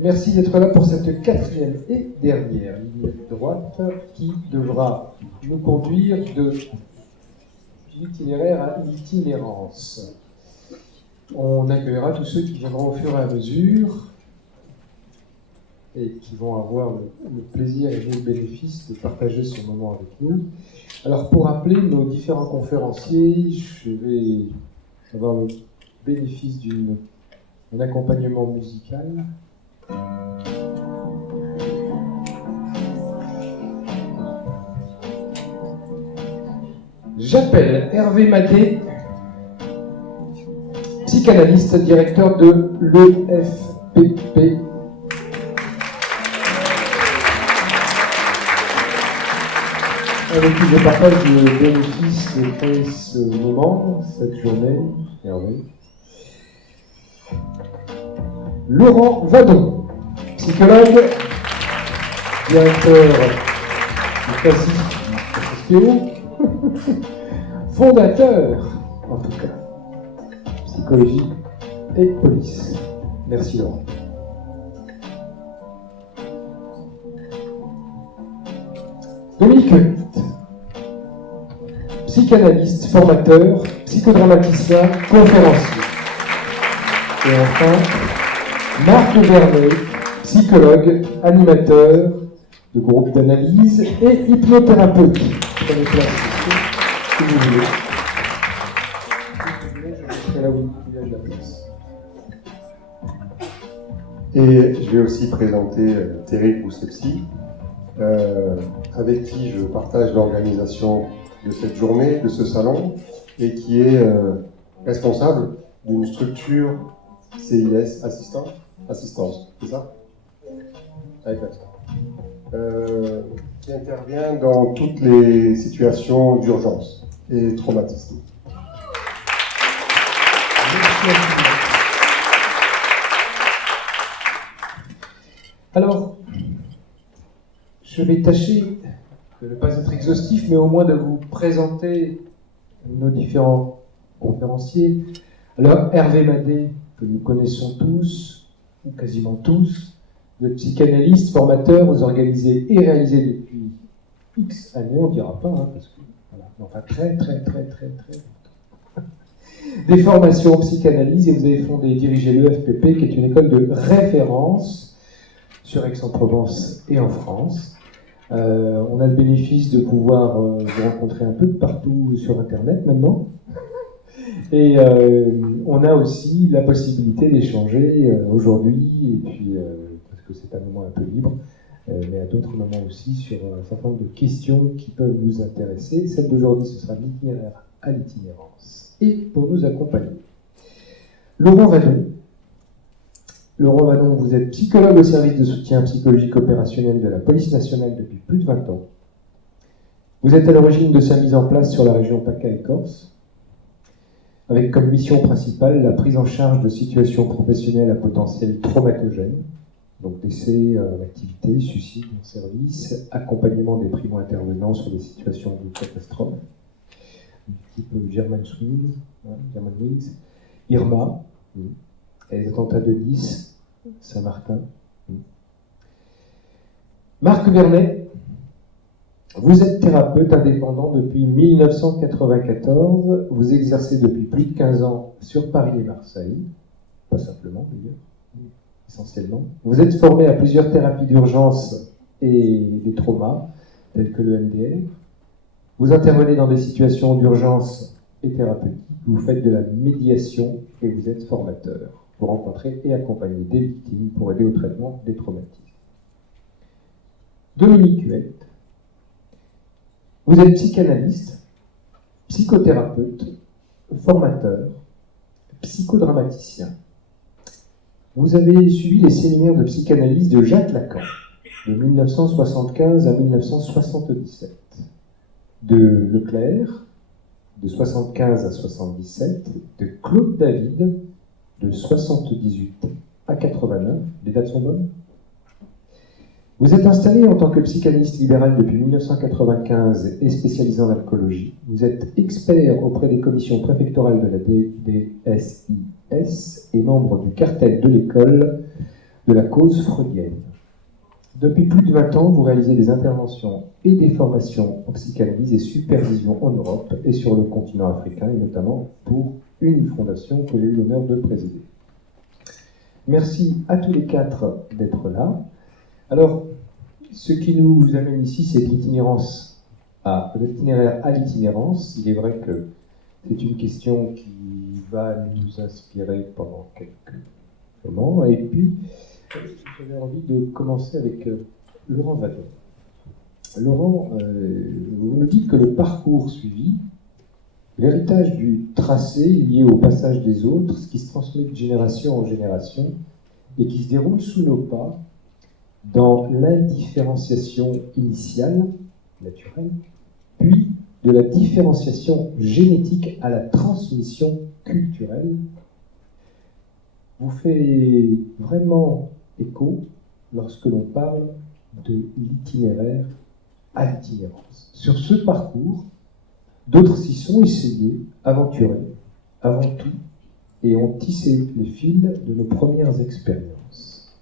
Merci d'être là pour cette quatrième et dernière ligne droite qui devra nous conduire de l'itinéraire à l'itinérance. On accueillera tous ceux qui viendront au fur et à mesure et qui vont avoir le plaisir et le bénéfice de partager ce moment avec nous. Alors pour rappeler nos différents conférenciers, je vais avoir le bénéfice d'un accompagnement musical. J'appelle Hervé Madé, psychanalyste, directeur de l'EFPP. Avec qui je partage le bénéfice de créer ce moment, cette journée. Hervé. Laurent Vadon, psychologue, directeur du CACI, fondateur, en tout cas, psychologie et police. Merci Laurent. Dominique Hutt, psychanalyste, formateur, psychodramaticien, conférencier. Et enfin, Marc Vernet, psychologue, animateur de groupe d'analyse et hypnothérapeute. Prenez place, si vous voulez. Je serai là où il y a de la place. Et je vais aussi présenter Thierry Boussepsi, avec qui je partage l'organisation de cette journée, de ce salon, et qui est responsable d'une structure CIS assistance, c'est ça? Avec l'accent. Qui intervient dans toutes les situations d'urgence et traumatisme. Alors, je vais tâcher de ne pas être exhaustif, mais au moins de vous présenter nos différents conférenciers. Alors, Hervé Madé, que nous connaissons tous, ou quasiment tous, de psychanalyste, formateur, vous organisez et réalisez depuis X années, on ne dira pas, hein, parce que, voilà, enfin très longtemps. Des formations en psychanalyse, et vous avez fondé et dirigé l'EFPP, qui est une école de référence sur Aix-en-Provence et en France. On a le bénéfice de pouvoir vous rencontrer un peu de partout sur Internet maintenant. Et on a aussi la possibilité d'échanger aujourd'hui, et puis parce que c'est un moment un peu libre, mais à d'autres moments aussi sur un certain nombre de questions qui peuvent nous intéresser. Celle d'aujourd'hui, ce sera l'itinéraire à l'itinérance. Et pour nous accompagner, Laurent Vadon. Laurent Vadon, vous êtes psychologue au service de soutien psychologique opérationnel de la police nationale depuis plus de 20 ans. Vous êtes à l'origine de sa mise en place sur la région PACA et Corse, avec comme mission principale la prise en charge de situations professionnelles à potentiel traumatogène, donc décès en activité, suicide en service, accompagnement des primo-intervenants sur des situations de catastrophe, du type German Wings, Irma, et les attentats de Nice, Saint-Martin. Marc Vernet, vous êtes thérapeute indépendant depuis 1994. Vous exercez depuis plus de 15 ans sur Paris et Marseille. Pas simplement, d'ailleurs, essentiellement. Vous êtes formé à plusieurs thérapies d'urgence et des traumas, tels que le MDR. Vous intervenez dans des situations d'urgence et thérapeutique. Vous faites de la médiation et vous êtes formateur. Vous rencontrez et accompagnez des victimes pour aider au traitement des traumatismes. Dominique Huet, vous êtes psychanalyste, psychothérapeute, formateur, psychodramaticien. Vous avez suivi les séminaires de psychanalyse de Jacques Lacan, de 1975 à 1977, de Leclerc, de 75 à 77, de Claude David, de 78 à 89, les dates sont bonnes. Vous êtes installé en tant que psychanalyste libéral depuis 1995 et spécialisé en alcoolologie. Vous êtes expert auprès des commissions préfectorales de la DSIS et membre du cartel de l'école de la cause freudienne. Depuis plus de 20 ans, vous réalisez des interventions et des formations en psychanalyse et supervision en Europe et sur le continent africain, et notamment pour une fondation que j'ai eu l'honneur de présider. Merci à tous les quatre d'être là. Alors, ce qui nous amène ici, c'est l'itinéraire à l'itinérance. Il est vrai que c'est une question qui va nous inspirer pendant quelques moments. Et puis, j'avais envie de commencer avec Laurent Vadon. Laurent, vous nous dites que le parcours suivi, l'héritage du tracé lié au passage des autres, ce qui se transmet de génération en génération et qui se déroule sous nos pas dans l'indifférenciation initiale, naturelle, puis de la différenciation génétique à la transmission culturelle, vous fait vraiment écho lorsque l'on parle de l'itinéraire à l'itinérance. Sur ce parcours, d'autres s'y sont essayés, aventurés, avant tout, et ont tissé les fils de nos premières expériences.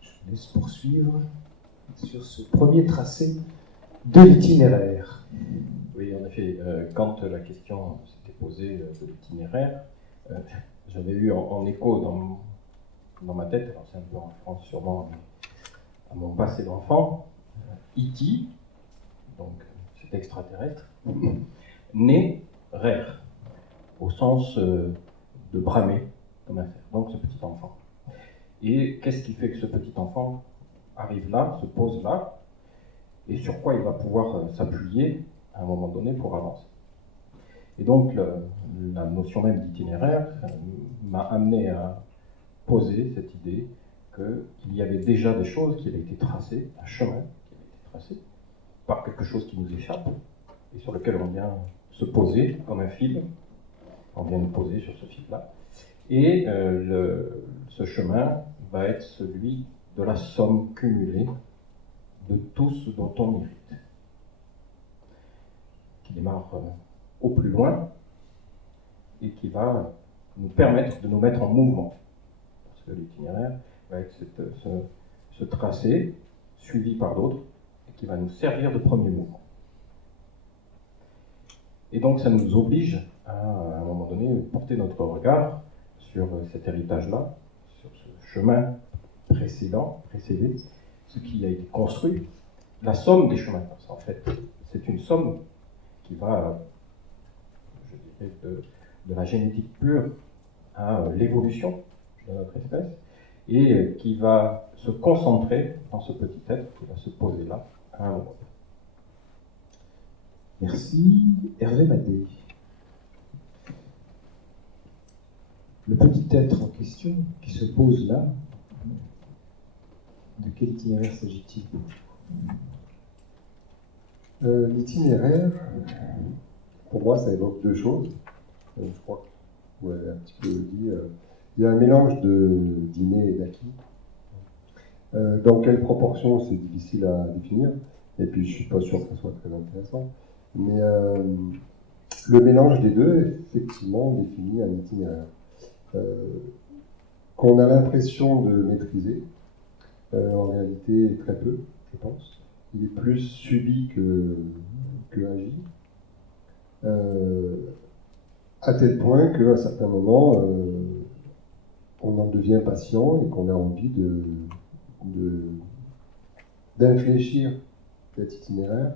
Je vous laisse poursuivre sur ce premier tracé de l'itinéraire. Oui, en effet, quand la question s'était posée de l'itinéraire, j'avais eu en écho dans ma tête, alors c'est un peu en France sûrement, à mon passé d'enfant, E.T., donc cet extraterrestre, né rare, au sens de bramer comme un cerf, donc ce petit enfant. Et qu'est-ce qui fait que ce petit enfant arrive là, se pose là, et sur quoi il va pouvoir s'appuyer à un moment donné pour avancer. Et donc la notion même d'itinéraire m'a amené à poser cette idée qu'il y avait déjà des choses qui avaient été tracées, un chemin qui avait été tracé par quelque chose qui nous échappe et sur lequel on vient se poser comme un fil, on vient nous poser sur ce fil-là. Et ce chemin va être celui de la somme cumulée de tout ce dont on hérite, qui démarre au plus loin et qui va nous permettre de nous mettre en mouvement. Parce que l'itinéraire va être ce tracé suivi par d'autres et qui va nous servir de premier mouvement. Et donc ça nous oblige à un moment donné, porter notre regard sur cet héritage-là, sur ce chemin précédé, ce qui a été construit, la somme des chemins. En fait, c'est une somme qui va, je dirais, de la génétique pure à l'évolution de notre espèce, et qui va se concentrer dans ce petit être qui va se poser là à un moment. Merci. Hervé Madé. Le petit être en question qui se pose là, de quel itinéraire s'agit-il? L'itinéraire, pour moi, ça évoque deux choses. Je crois que vous l'avez un petit peu dit. Il y a un mélange d'inné et d'acquis. Dans quelle proportion, c'est difficile à définir. Et puis, je ne suis pas sûr que ça soit très intéressant. Mais le mélange des deux, effectivement, définit un itinéraire. Qu'on a l'impression de maîtriser, en réalité très peu, je pense. Il est plus subi que agi, à tel point qu'à certains moments, on en devient patient et qu'on a envie d'infléchir cet itinéraire,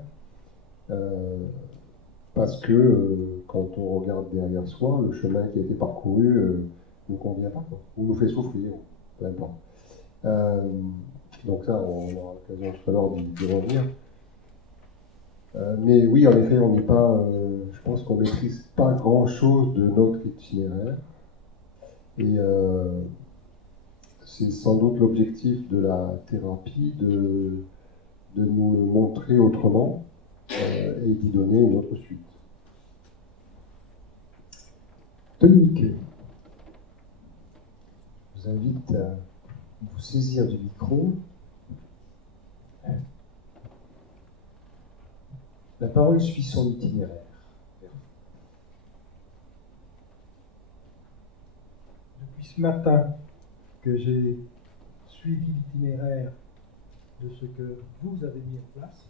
parce que quand on regarde derrière soi, le chemin qui a été parcouru ne nous convient pas, quoi, ou nous fait souffrir, peu importe. Donc ça, on aura l'occasion tout à l'heure d'y revenir. Mais oui, en effet, on n'est pas, je pense qu'on ne maîtrise pas grand-chose de notre itinéraire. Et c'est sans doute l'objectif de la thérapie de nous le montrer autrement et d'y donner une autre suite. Dominique, je vous invite à vous saisir du micro. La parole suit son itinéraire. Depuis ce matin, que j'ai suivi l'itinéraire de ce que vous avez mis en place.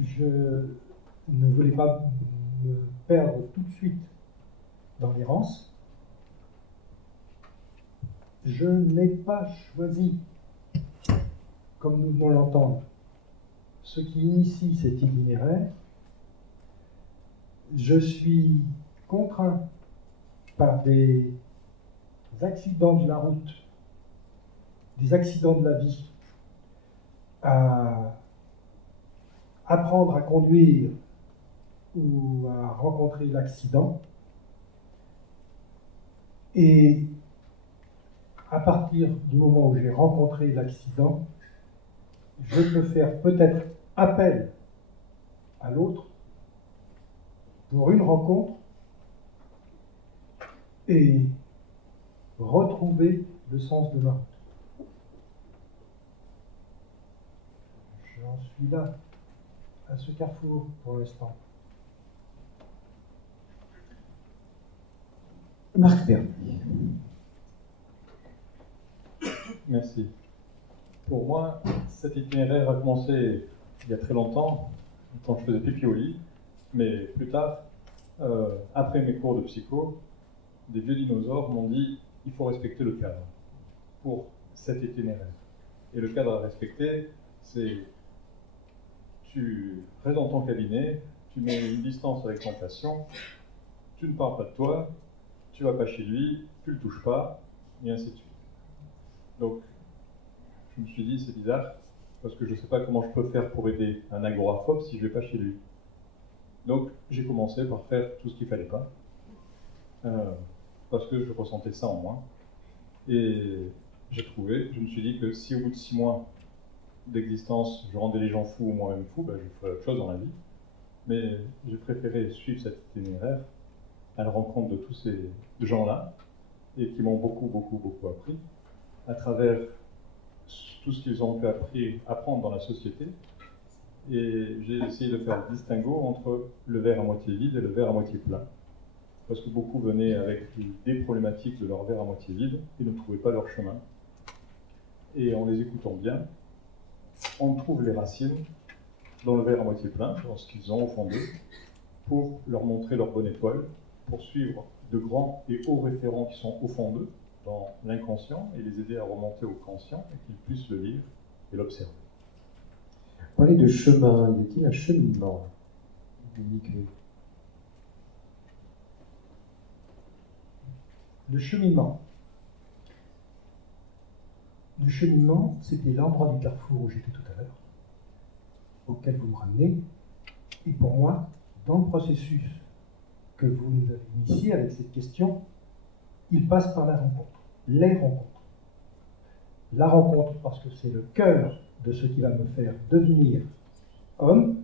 Je ne voulais pas me perdre tout de suite dans l'errance. Je n'ai pas choisi, comme nous venons l'entendre, ce qui initie cet itinéraire. Je suis contraint par des accidents de la route, des accidents de la vie, à apprendre à conduire ou à rencontrer l'accident. Et à partir du moment où j'ai rencontré l'accident, je peux faire peut-être appel à l'autre pour une rencontre et retrouver le sens de ma route. J'en suis là, à ce carrefour pour l'instant. Marc Verny. Merci. Pour moi, cet itinéraire a commencé il y a très longtemps, quand je faisais pipi au lit, mais plus tard, après mes cours de psycho, des vieux dinosaures m'ont dit il faut respecter le cadre pour cet itinéraire. Et le cadre à respecter, c'est tu restes dans ton cabinet, tu mets une distance avec ton patient, tu ne parles pas de toi, tu ne vas pas chez lui, tu ne le touches pas, et ainsi de suite. Donc, je me suis dit, c'est bizarre, parce que je ne sais pas comment je peux faire pour aider un agoraphobe si je ne vais pas chez lui. Donc, j'ai commencé par faire tout ce qu'il ne fallait pas, parce que je ressentais ça en moi. Et je me suis dit que si au bout de 6 mois d'existence, je rendais les gens fous ou moi-même fou, ben, je ferais autre chose dans la vie. Mais j'ai préféré suivre cet itinéraire à la rencontre de tous ces gens-là, et qui m'ont beaucoup appris, à travers tout ce qu'ils ont pu apprendre dans la société. Et j'ai essayé de faire le distinguo entre le verre à moitié vide et le verre à moitié plein. Parce que beaucoup venaient avec des problématiques de leur verre à moitié vide et ne trouvaient pas leur chemin. Et en les écoutant bien, on trouve les racines dans le verre à moitié plein, dans ce qu'ils ont au fond d'eux, pour leur montrer leur bonne étoile, pour suivre de grands et hauts référents qui sont au fond d'eux, dans l'inconscient, et les aider à remonter au conscient, et qu'ils puissent le lire et l'observer. Parler de chemin, y a-t-il un cheminement unique? Le cheminement. Le cheminement, c'était l'endroit du carrefour où j'étais tout à l'heure, auquel vous me ramenez. Et pour moi, dans le processus que vous nous avez initié avec cette question, il passe par la rencontre, les rencontres. La rencontre parce que c'est le cœur de ce qui va me faire devenir homme.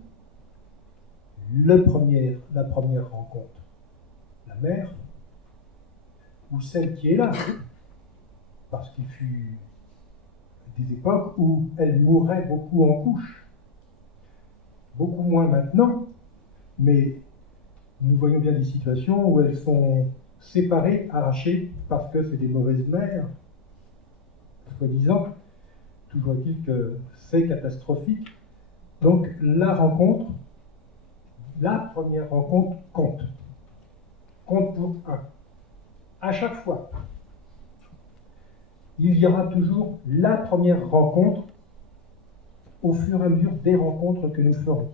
La première rencontre, la mère, ou celle qui est là, parce qu'il fut des époques où elle mourait beaucoup en couches, beaucoup moins maintenant, mais nous voyons bien des situations où elles sont séparées, arrachées, parce que c'est des mauvaises mères, soi-disant. Toujours est-il que c'est catastrophique. Donc la rencontre, la première rencontre compte. Compte pour un. À chaque fois, il y aura toujours la première rencontre au fur et à mesure des rencontres que nous ferons.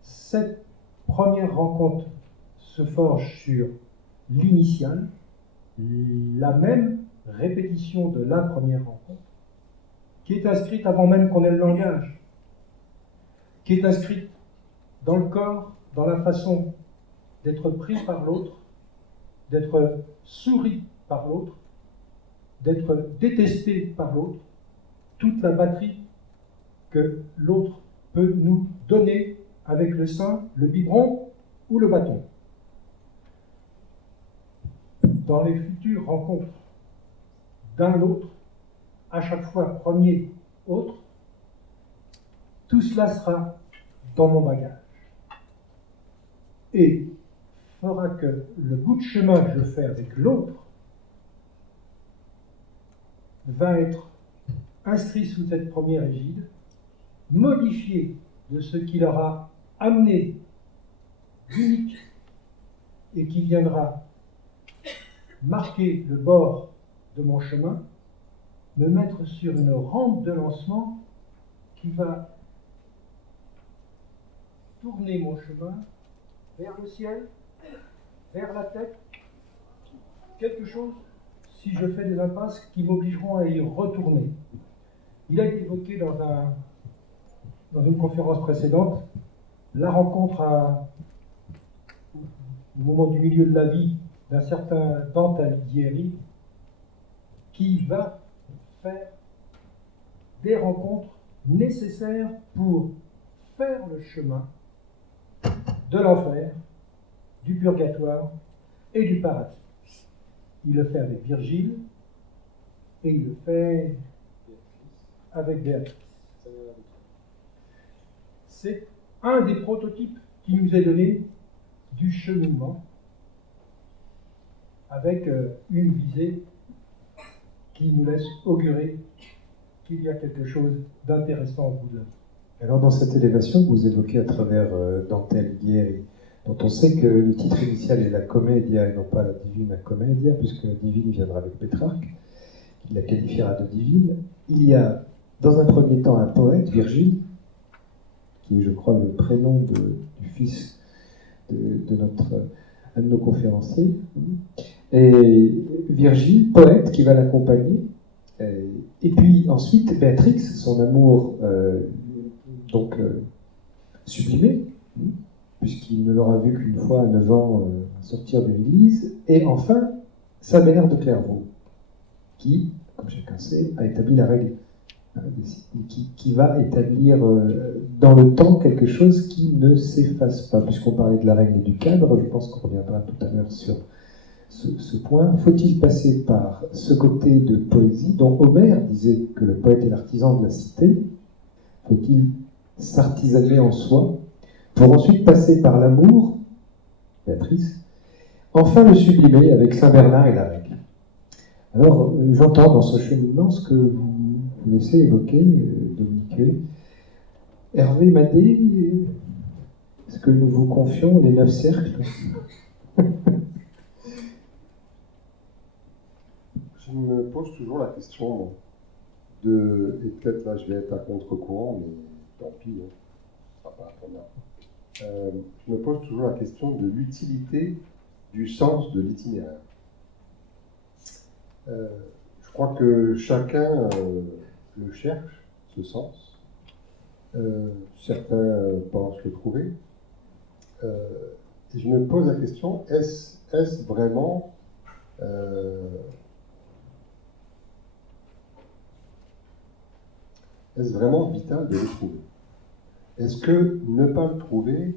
Cette première rencontre se forge sur l'initiale, la même répétition de la première rencontre, qui est inscrite avant même qu'on ait le langage, qui est inscrite dans le corps, dans la façon d'être pris par l'autre, d'être souri par l'autre, d'être détesté par l'autre, toute la batterie que l'autre peut nous donner avec le sein, le biberon ou le bâton. Dans les futures rencontres d'un l'autre, à chaque fois premier, autre, tout cela sera dans mon bagage. Et fera que le bout de chemin que je fais avec l'autre va être inscrit sous cette première égide, modifié de ce qui leur a amené d'unique et qui viendra marquer le bord de mon chemin, me mettre sur une rampe de lancement qui va tourner mon chemin vers le ciel, vers la tête, quelque chose, si je fais des impasses, qui m'obligeront à y retourner. Il a été évoqué dans une conférence précédente, la rencontre au moment du milieu de la vie d'un certain Dante Alighieri qui va faire des rencontres nécessaires pour faire le chemin de l'enfer, du purgatoire et du paradis. Il le fait avec Virgile et il le fait avec Béatrice. C'est un des prototypes qui nous est donné du cheminement avec une visée qui nous laisse augurer qu'il y a quelque chose d'intéressant au bout de la vie. Alors dans cette élévation que vous évoquez à travers Dante Alighieri, dont on sait que le titre initial est la Commedia et non pas la Divina Commedia, puisque la divine viendra avec Pétrarque, qui la qualifiera de divine, il y a dans un premier temps un poète, Virgile, qui est je crois le prénom du fils de un de nos conférenciers, et Virgile, poète, qui va l'accompagner, et puis ensuite Béatrix, son amour sublimé, puisqu'il ne l'aura vu qu'une fois à 9 ans sortir de l'église, et enfin sa mère de Clairvaux, qui, comme chacun sait, a établi la règle, qui va établir dans le temps quelque chose qui ne s'efface pas. Puisqu'on parlait de la règle et du cadre, je pense qu'on reviendra tout à l'heure sur ce point. Faut-il passer par ce côté de poésie dont Homère disait que le poète est l'artisan de la cité? Faut-il s'artisaner en soi pour ensuite passer par l'amour, Béatrice, enfin le sublimer avec Saint Bernard et la règle? Alors, j'entends dans ce cheminement ce que vous laissez évoquer, Dominique Huet. Hervé Madé, est-ce que nous vous confions les 9 cercles? Je me pose toujours la question et peut-être là je vais être à contre-courant, mais tant pis, hein, ce sera pas attendable. Je me pose toujours la question de l'utilité du sens de l'itinéraire. Je crois que chacun le cherche, ce sens. Certains pensent le trouver. Et je me pose la question, est-ce vraiment vital de le trouver? Est-ce que ne pas le trouver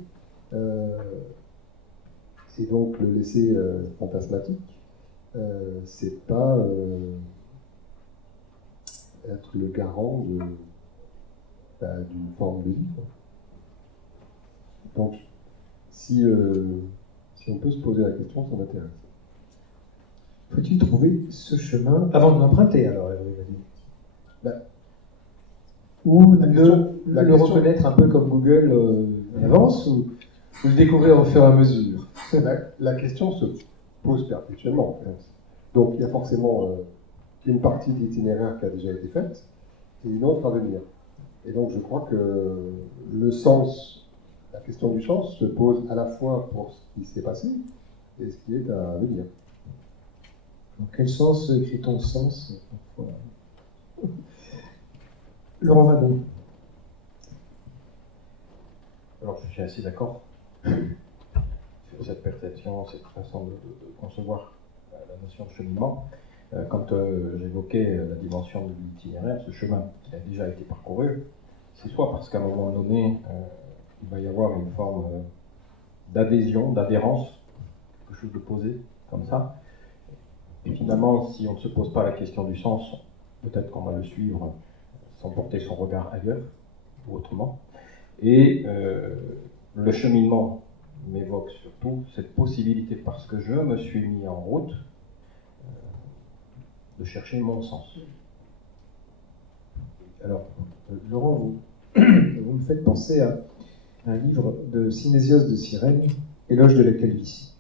et donc le laisser fantasmatique, c'est pas être le garant d'une forme de vie, quoi. Donc, si on peut se poser la question, ça m'intéresse. Faut-il trouver ce chemin avant de l'emprunter, alors, ou le reconnaître un peu comme Google à l'avance, ou le découvrir au fur et à mesure? La question se pose perpétuellement, en fait. Donc, il y a forcément une partie de l'itinéraire qui a déjà été faite, et une autre à venir. Et donc, je crois que la question du sens se pose à la fois pour ce qui s'est passé et ce qui est à venir. Dans quel sens écrit-on sens parfois? Laurent Vadon. Alors, je suis assez d'accord sur cette perception, cette façon de concevoir la notion de cheminement. Quand j'évoquais la dimension de l'itinéraire, ce chemin qui a déjà été parcouru, c'est soit parce qu'à un moment donné, il va y avoir une forme d'adhésion, d'adhérence, quelque chose de posé comme ça. Et finalement, si on ne se pose pas la question du sens, peut-être qu'on va le suivre sans porter son regard ailleurs ou autrement. Et le cheminement m'évoque surtout cette possibilité, parce que je me suis mis en route, de chercher mon sens. Alors, Laurent, vous me faites penser à un livre de Synésios de Cyrène, Éloge de la calvitie.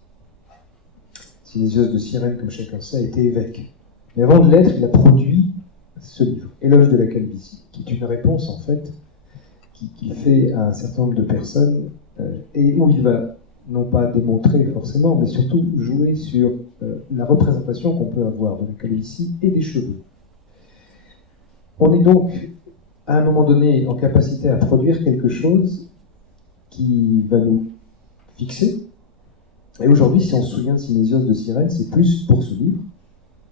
Synésios de Cyrène, comme chacun sait, a été évêque. Mais avant de l'être, il a produit ce livre, Éloge de la calvitie, qui est une réponse, en fait, qu'il fait à un certain nombre de personnes, et où il va non pas démontrer forcément, mais surtout jouer sur la représentation qu'on peut avoir de la calvitie et des cheveux. On est donc, à un moment donné, en capacité à produire quelque chose qui va nous fixer. Et aujourd'hui, si on se souvient de Synésios de Cyrène, c'est plus pour ce livre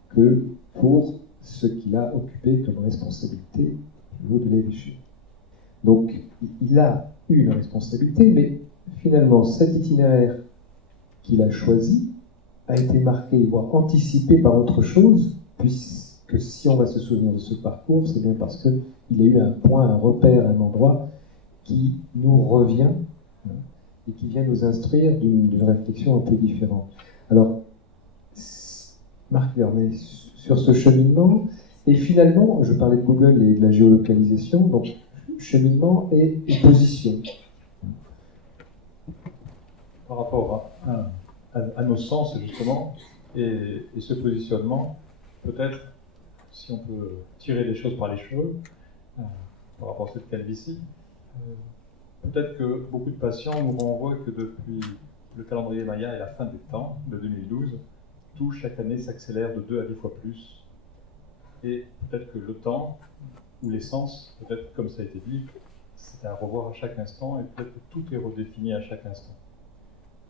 que pour ce qu'il a occupé comme responsabilité au niveau de l'évêché. Donc, il a eu une responsabilité, mais finalement, cet itinéraire qu'il a choisi a été marqué, voire anticipé par autre chose, puisque si on va se souvenir de ce parcours, c'est bien parce qu'il a eu un point, un repère, un endroit qui nous revient et qui vient nous instruire d'une réflexion un peu différente. Alors, Marc Vernet, sur ce cheminement, et finalement, je parlais de Google et de la géolocalisation, donc cheminement et position. Par rapport à nos sens, justement, et ce positionnement, peut-être, si on peut tirer les choses par les cheveux, par rapport à cette calvitie, peut-être que beaucoup de patients nous renvoient que depuis le calendrier Maya et la fin des temps, de 2012, tout chaque année s'accélère de 2 à 10 fois plus. Et peut-être que le temps, ou les sens, peut-être comme ça a été dit, c'est à revoir à chaque instant, et peut-être que tout est redéfini à chaque instant.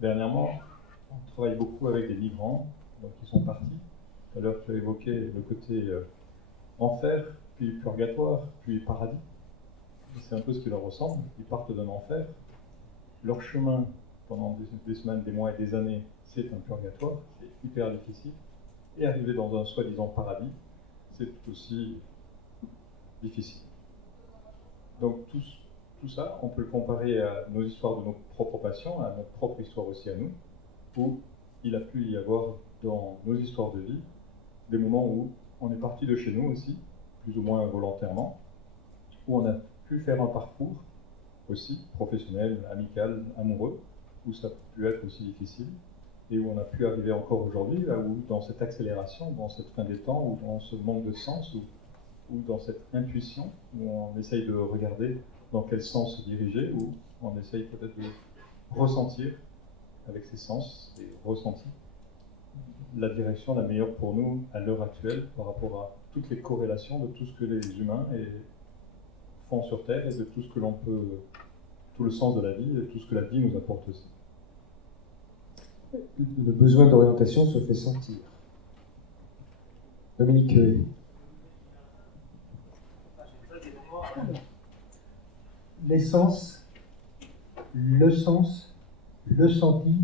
Dernièrement, on travaille beaucoup avec des migrants, donc ils sont partis. Tout à l'heure, tu as évoqué le côté enfer, puis purgatoire, puis paradis. C'est un peu ce qui leur ressemble. Ils partent d'un enfer. Leur chemin, pendant des semaines, des mois et des années, c'est un purgatoire, c'est hyper difficile. Et arriver dans un soi-disant paradis, c'est tout aussi difficile. Donc tout ça, on peut le comparer à nos histoires de nos propres patients, à notre propre histoire aussi à nous, où il a pu y avoir dans nos histoires de vie des moments où on est parti de chez nous aussi, plus ou moins volontairement, où on a pu faire un parcours aussi, professionnel, amical, amoureux, où ça a pu être aussi difficile, et où on a pu arriver encore aujourd'hui, là où dans cette accélération, dans cette fin des temps, ou dans ce manque de sens, ou dans cette intuition, où on essaye de regarder dans quel sens se diriger, où on essaye peut-être de ressentir avec ses sens, et ressentis, la direction la meilleure pour nous à l'heure actuelle par rapport à toutes les corrélations de tout ce que les humains font sur Terre et de tout ce que l'on peut, tout le sens de la vie et tout ce que la vie nous apporte aussi. Le besoin d'orientation se fait sentir. Dominique Huet. L'essence, le sens, le sentir.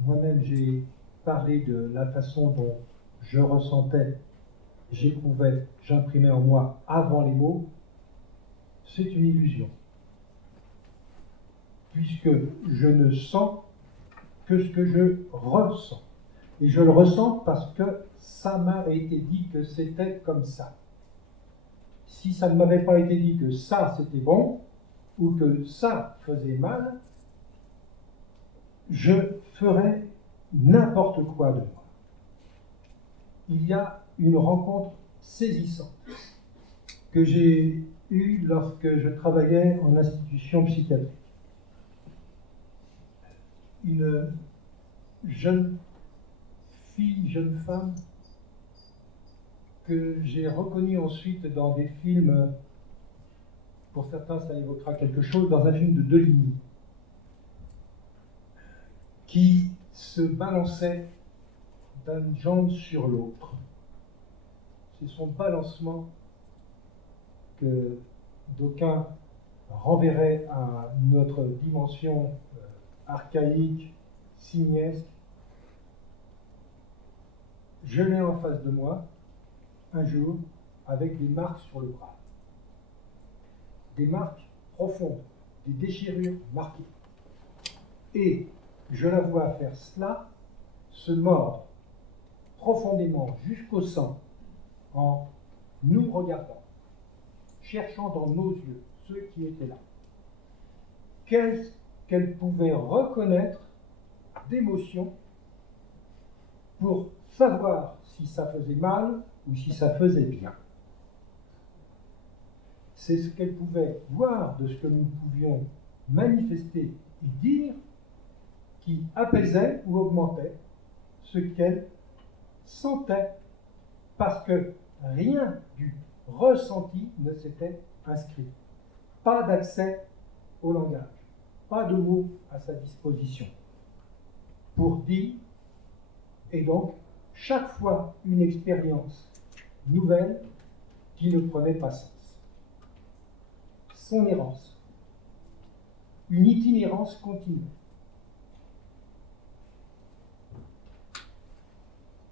Moi-même, j'ai parlé de la façon dont je ressentais, j'éprouvais, j'imprimais en moi avant les mots. C'est une illusion. Puisque je ne sens que ce que je ressens. Et je le ressens parce que ça m'a été dit que c'était comme ça. Si ça ne m'avait pas été dit que ça c'était bon, ou que ça faisait mal, je ferais n'importe quoi de moi. Il y a une rencontre saisissante que j'ai eue lorsque je travaillais en institution psychiatrique. Une jeune fille, jeune femme, que j'ai reconnue ensuite dans des films, pour certains ça évoquera quelque chose, dans un film de Deligny, qui se balançait d'une jambe sur l'autre. C'est son balancement que d'aucuns renverraient à notre dimension archaïque, simiesque. Je l'ai en face de moi, un jour, avec des marques sur le bras. Des marques profondes, des déchirures marquées. Et je la vois faire cela, se mordre profondément jusqu'au sang en nous regardant, cherchant dans nos yeux ceux qui étaient là. Qu'est-ce qu'elle pouvait reconnaître d'émotion pour savoir si ça faisait mal ou si ça faisait bien. C'est ce qu'elle pouvait voir de ce que nous pouvions manifester et dire qui apaisait ou augmentait ce qu'elle sentait, parce que rien du ressenti ne s'était inscrit. Pas d'accès au langage, pas de mots à sa disposition pour dire, et donc chaque fois une expérience nouvelle qui ne prenait pas sens. Son errance, une itinérance continue.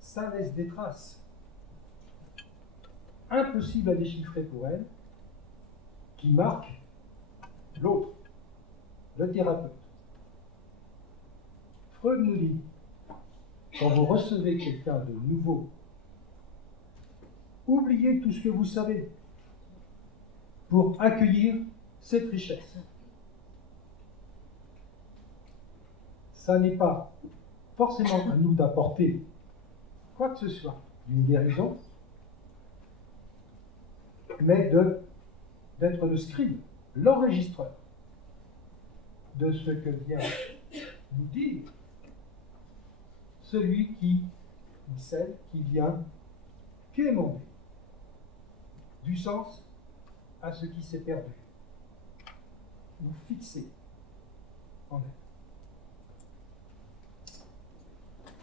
Ça laisse des traces, impossible à déchiffrer pour elle, qui marquent l'autre, le thérapeute. Freud nous dit, quand vous recevez quelqu'un de nouveau, oubliez tout ce que vous savez pour accueillir cette richesse. Ça n'est pas forcément à nous d'apporter quoi que ce soit d'une guérison, mais d'être le scribe, l'enregistreur de ce que vient nous dire celui qui, ou celle qui vient quémander du sens à ce qui s'est perdu, ou fixé en elle.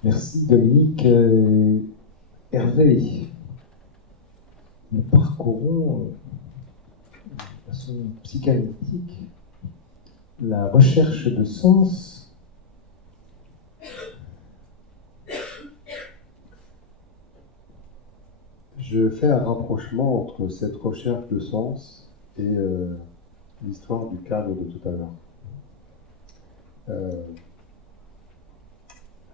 Merci Dominique. Hervé, nous parcourons de façon psychanalytique la recherche de sens Je fais un rapprochement entre cette recherche de sens et l'histoire du cadre de tout à l'heure.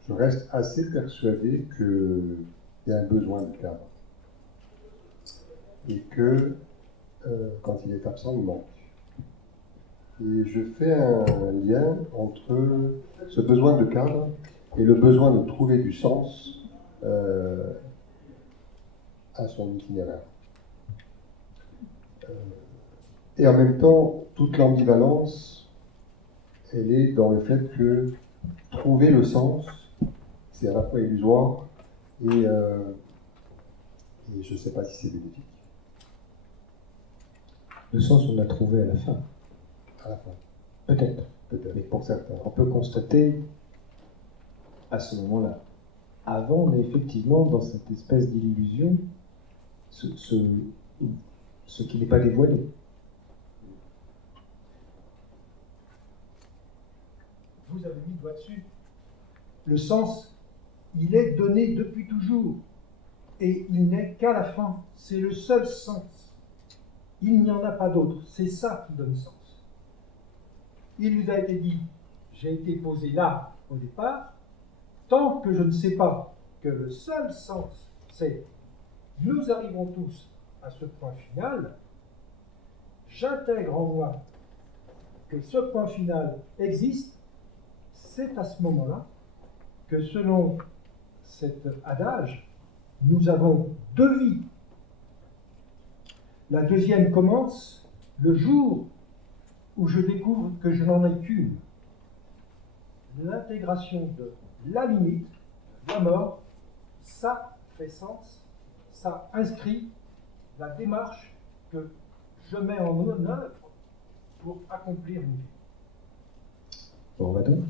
Je reste assez persuadé qu'il y a un besoin de cadre et que quand il est absent, il manque. Et je fais un lien entre ce besoin de cadre et le besoin de trouver du sens à son itinéraire. Et en même temps, toute l'ambivalence, elle est dans le fait que trouver le sens, c'est à la fois illusoire et je ne sais pas si c'est bénéfique. Le sens, on l'a trouvé à la fin. À la fin. Peut-être. Peut-être. Mais pour certains. On peut constater à ce moment-là. Avant, on est effectivement dans cette espèce d'illusion, ce qui n'est pas dévoilé. Vous avez mis le doigt dessus. Le sens, il est donné depuis toujours. Et il n'est qu'à la fin. C'est le seul sens. Il n'y en a pas d'autre. C'est ça qui donne sens. Il nous a été dit, j'ai été posé là au départ, tant que je ne sais pas que le seul sens, c'est nous arrivons tous à ce point final, j'intègre en moi que ce point final existe, c'est à ce moment-là que selon cet adage, nous avons deux vies. La deuxième commence le jour où je découvre que je n'en ai qu'une. L'intégration de la limite, la mort, ça fait sens, ça inscrit la démarche que je mets en œuvre pour accomplir une vie. Bon, va donc.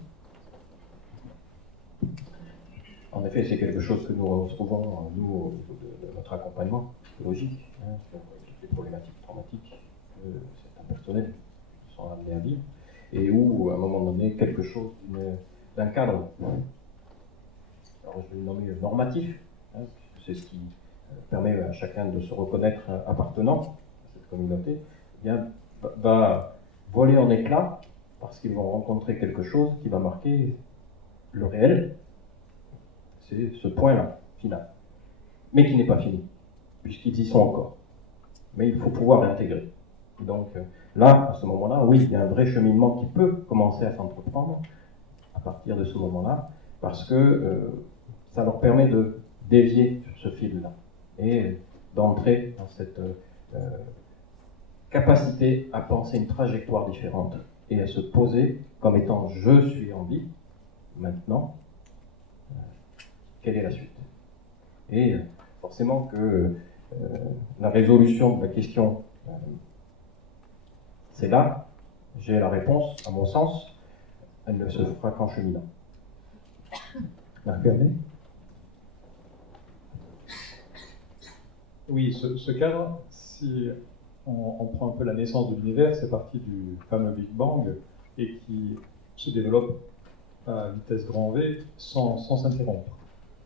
En effet, c'est quelque chose que nous retrouvons, nous, au niveau de notre accompagnement psychologique, sur toutes les problématiques traumatiques que certains personnels sont amenés à vivre, et où, à un moment donné, quelque chose d'un cadre, alors je vais le nommer normatif, c'est ce qui permet à chacun de se reconnaître appartenant à cette communauté, eh bien, va voler en éclats parce qu'ils vont rencontrer quelque chose qui va marquer le réel. C'est ce point-là, final. Mais qui n'est pas fini, puisqu'ils y sont encore. Mais il faut pouvoir l'intégrer. Et donc là, à ce moment-là, oui, il y a un vrai cheminement qui peut commencer à s'entreprendre à partir de ce moment-là, parce que ça leur permet de dévier sur ce fil-là et d'entrer dans cette capacité à penser une trajectoire différente et à se poser comme étant je suis en vie, maintenant, quelle est la suite? Et forcément que la résolution de la question, c'est là, j'ai la réponse, à mon sens, elle ne se fera qu'en cheminant. Marc Vernet? Oui, ce cadre, si on prend un peu la naissance de l'univers, c'est parti du fameux Big Bang et qui se développe à vitesse grand V sans s'interrompre.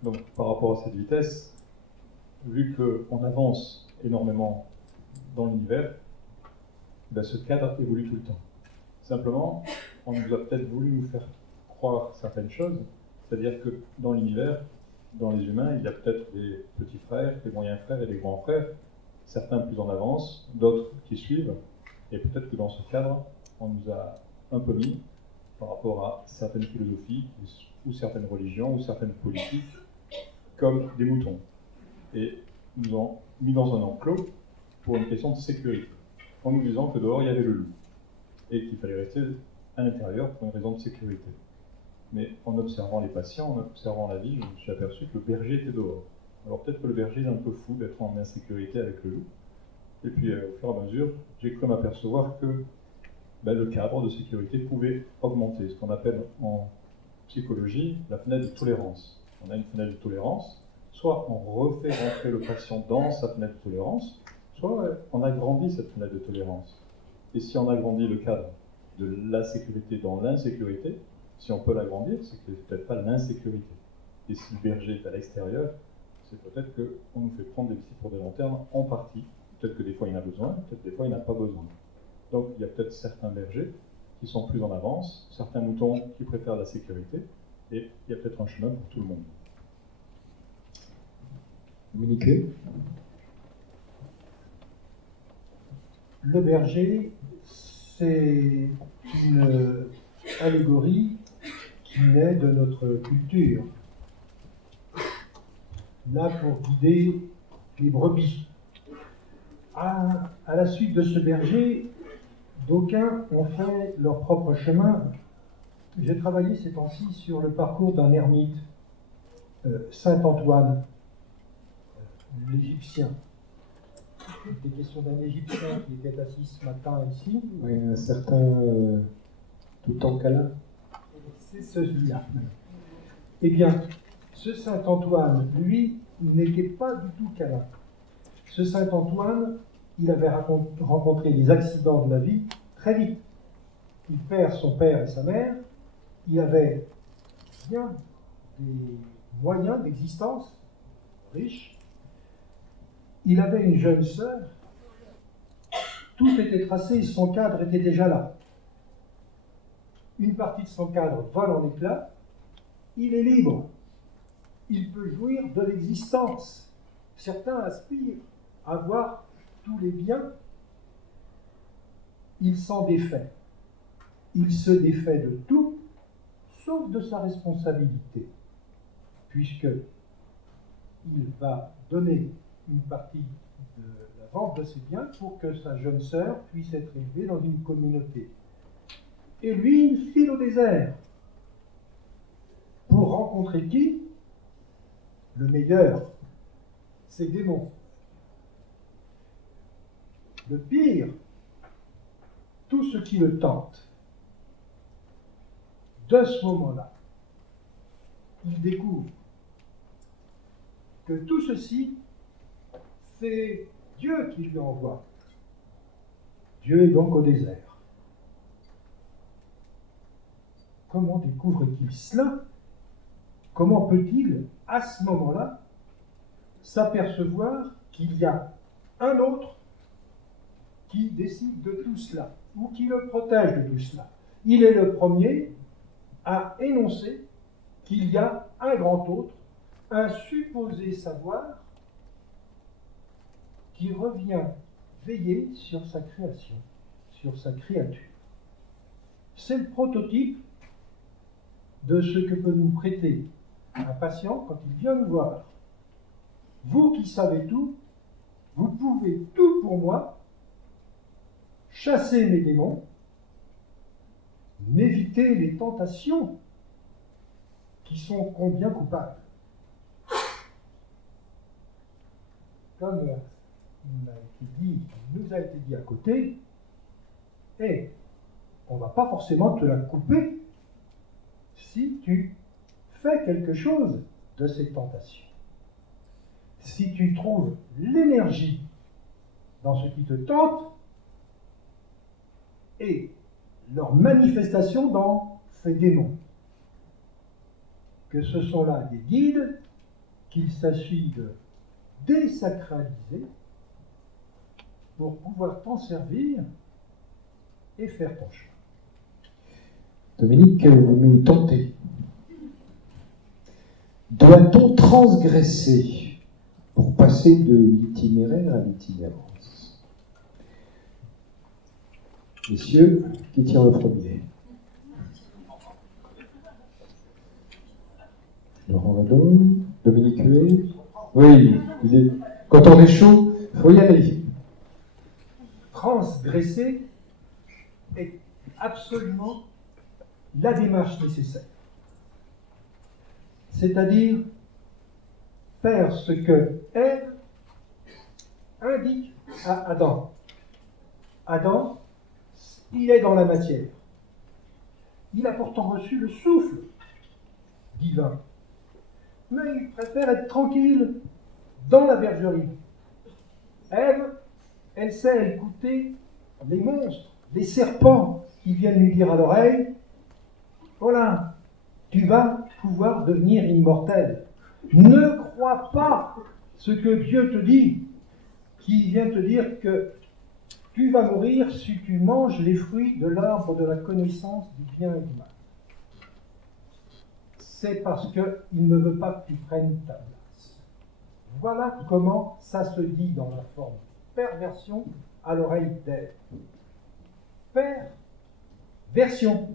Donc par rapport à cette vitesse, vu qu'on avance énormément dans l'univers, ben, ce cadre évolue tout le temps. Simplement, on nous a peut-être voulu nous faire croire certaines choses, c'est-à-dire que dans l'univers, dans les humains, il y a peut-être des petits frères, des moyens frères et des grands frères, certains plus en avance, d'autres qui suivent, et peut-être que dans ce cadre, on nous a un peu mis par rapport à certaines philosophies, ou certaines religions, ou certaines politiques, comme des moutons. Et nous ont mis dans un enclos pour une question de sécurité, en nous disant que dehors il y avait le loup, et qu'il fallait rester à l'intérieur pour une raison de sécurité. Mais en observant les patients, en observant la vie, je me suis aperçu que le berger était dehors. Alors peut-être que le berger est un peu fou d'être en insécurité avec le loup. Et puis au fur et à mesure, j'ai cru m'apercevoir que le cadre de sécurité pouvait augmenter, ce qu'on appelle en psychologie la fenêtre de tolérance. On a une fenêtre de tolérance, soit on refait rentrer le patient dans sa fenêtre de tolérance, soit on agrandit cette fenêtre de tolérance. Et si on agrandit le cadre de la sécurité dans l'insécurité, si on peut l'agrandir, c'est que c'est peut-être pas l'insécurité. Et si le berger est à l'extérieur, c'est peut-être qu'on nous fait prendre des petits pour des lanternes en partie. Peut-être que des fois il en a besoin, peut-être des fois il n'a pas besoin. Donc il y a peut-être certains bergers qui sont plus en avance, certains moutons qui préfèrent la sécurité, et il y a peut-être un chemin pour tout le monde. Dominique? Le berger, c'est une allégorie qui naît de notre culture, là pour guider les brebis. À la suite de ce berger, d'aucuns ont fait leur propre chemin. J'ai travaillé ces temps-ci sur le parcours d'un ermite, Saint Antoine, l'Égyptien. Il était question d'un Égyptien qui était assis ce matin ici. Oui, un certain Toutankhamon. C'est celui-là. Eh bien, ce Saint Antoine, lui, n'était pas du tout câlin. Ce Saint Antoine, il avait rencontré les accidents de la vie très vite. Il perd son père et sa mère. Il avait bien des moyens d'existence, riches. Il avait une jeune sœur. Tout était tracé, son cadre était déjà là. Une partie de son cadre vole en éclats. Il est libre. Il peut jouir de l'existence. Certains aspirent à avoir tous les biens. Il s'en défait. Il se défait de tout, sauf de sa responsabilité, puisque il va donner une partie de la vente de ses biens pour que sa jeune sœur puisse être élevée dans une communauté. Et lui, il file au désert. Pour rencontrer qui? Le meilleur, ses démons. Le pire, tout ce qui le tente. De ce moment-là, il découvre que tout ceci, c'est Dieu qui lui envoie. Dieu est donc au désert. Comment découvre-t-il cela? Comment peut-il, à ce moment-là, s'apercevoir qu'il y a un autre qui décide de tout cela, ou qui le protège de tout cela? il est le premier à énoncer qu'il y a un grand autre, un supposé savoir qui revient veiller sur sa création, sur sa créature. C'est le prototype de ce que peut nous prêter un patient quand il vient nous voir. Vous qui savez tout, vous pouvez tout pour moi, chasser mes démons, m'éviter les tentations qui sont combien coupables. Comme il nous a été dit à côté, et on ne va pas forcément te la couper si tu fais quelque chose de ces tentations. Si tu trouves l'énergie dans ce qui te tente et leur manifestation dans ces démons. Que ce sont là des guides qu'il s'agit de désacraliser pour pouvoir t'en servir et faire ton choix. Dominique, vous nous tentez. Doit-on transgresser pour passer de l'itinéraire à l'itinérance? Messieurs, qui tire le premier? Laurent Vadon, Dominique Huet. Oui, quand on est chaud, il faut y aller. Transgresser est absolument la démarche nécessaire. C'est-à-dire faire ce que Ève indique à Adam. Adam, il est dans la matière. Il a pourtant reçu le souffle divin. Mais il préfère être tranquille dans la bergerie. Ève, elle sait écouter les monstres, les serpents qui viennent lui dire à l'oreille, voilà, tu vas pouvoir devenir immortel. Ne crois pas ce que Dieu te dit, qui vient te dire que tu vas mourir si tu manges les fruits de l'arbre de la connaissance du bien et du mal. C'est parce qu'il ne veut pas que tu prennes ta place. Voilà comment ça se dit dans la forme perversion à l'oreille d'Ève. Perversion.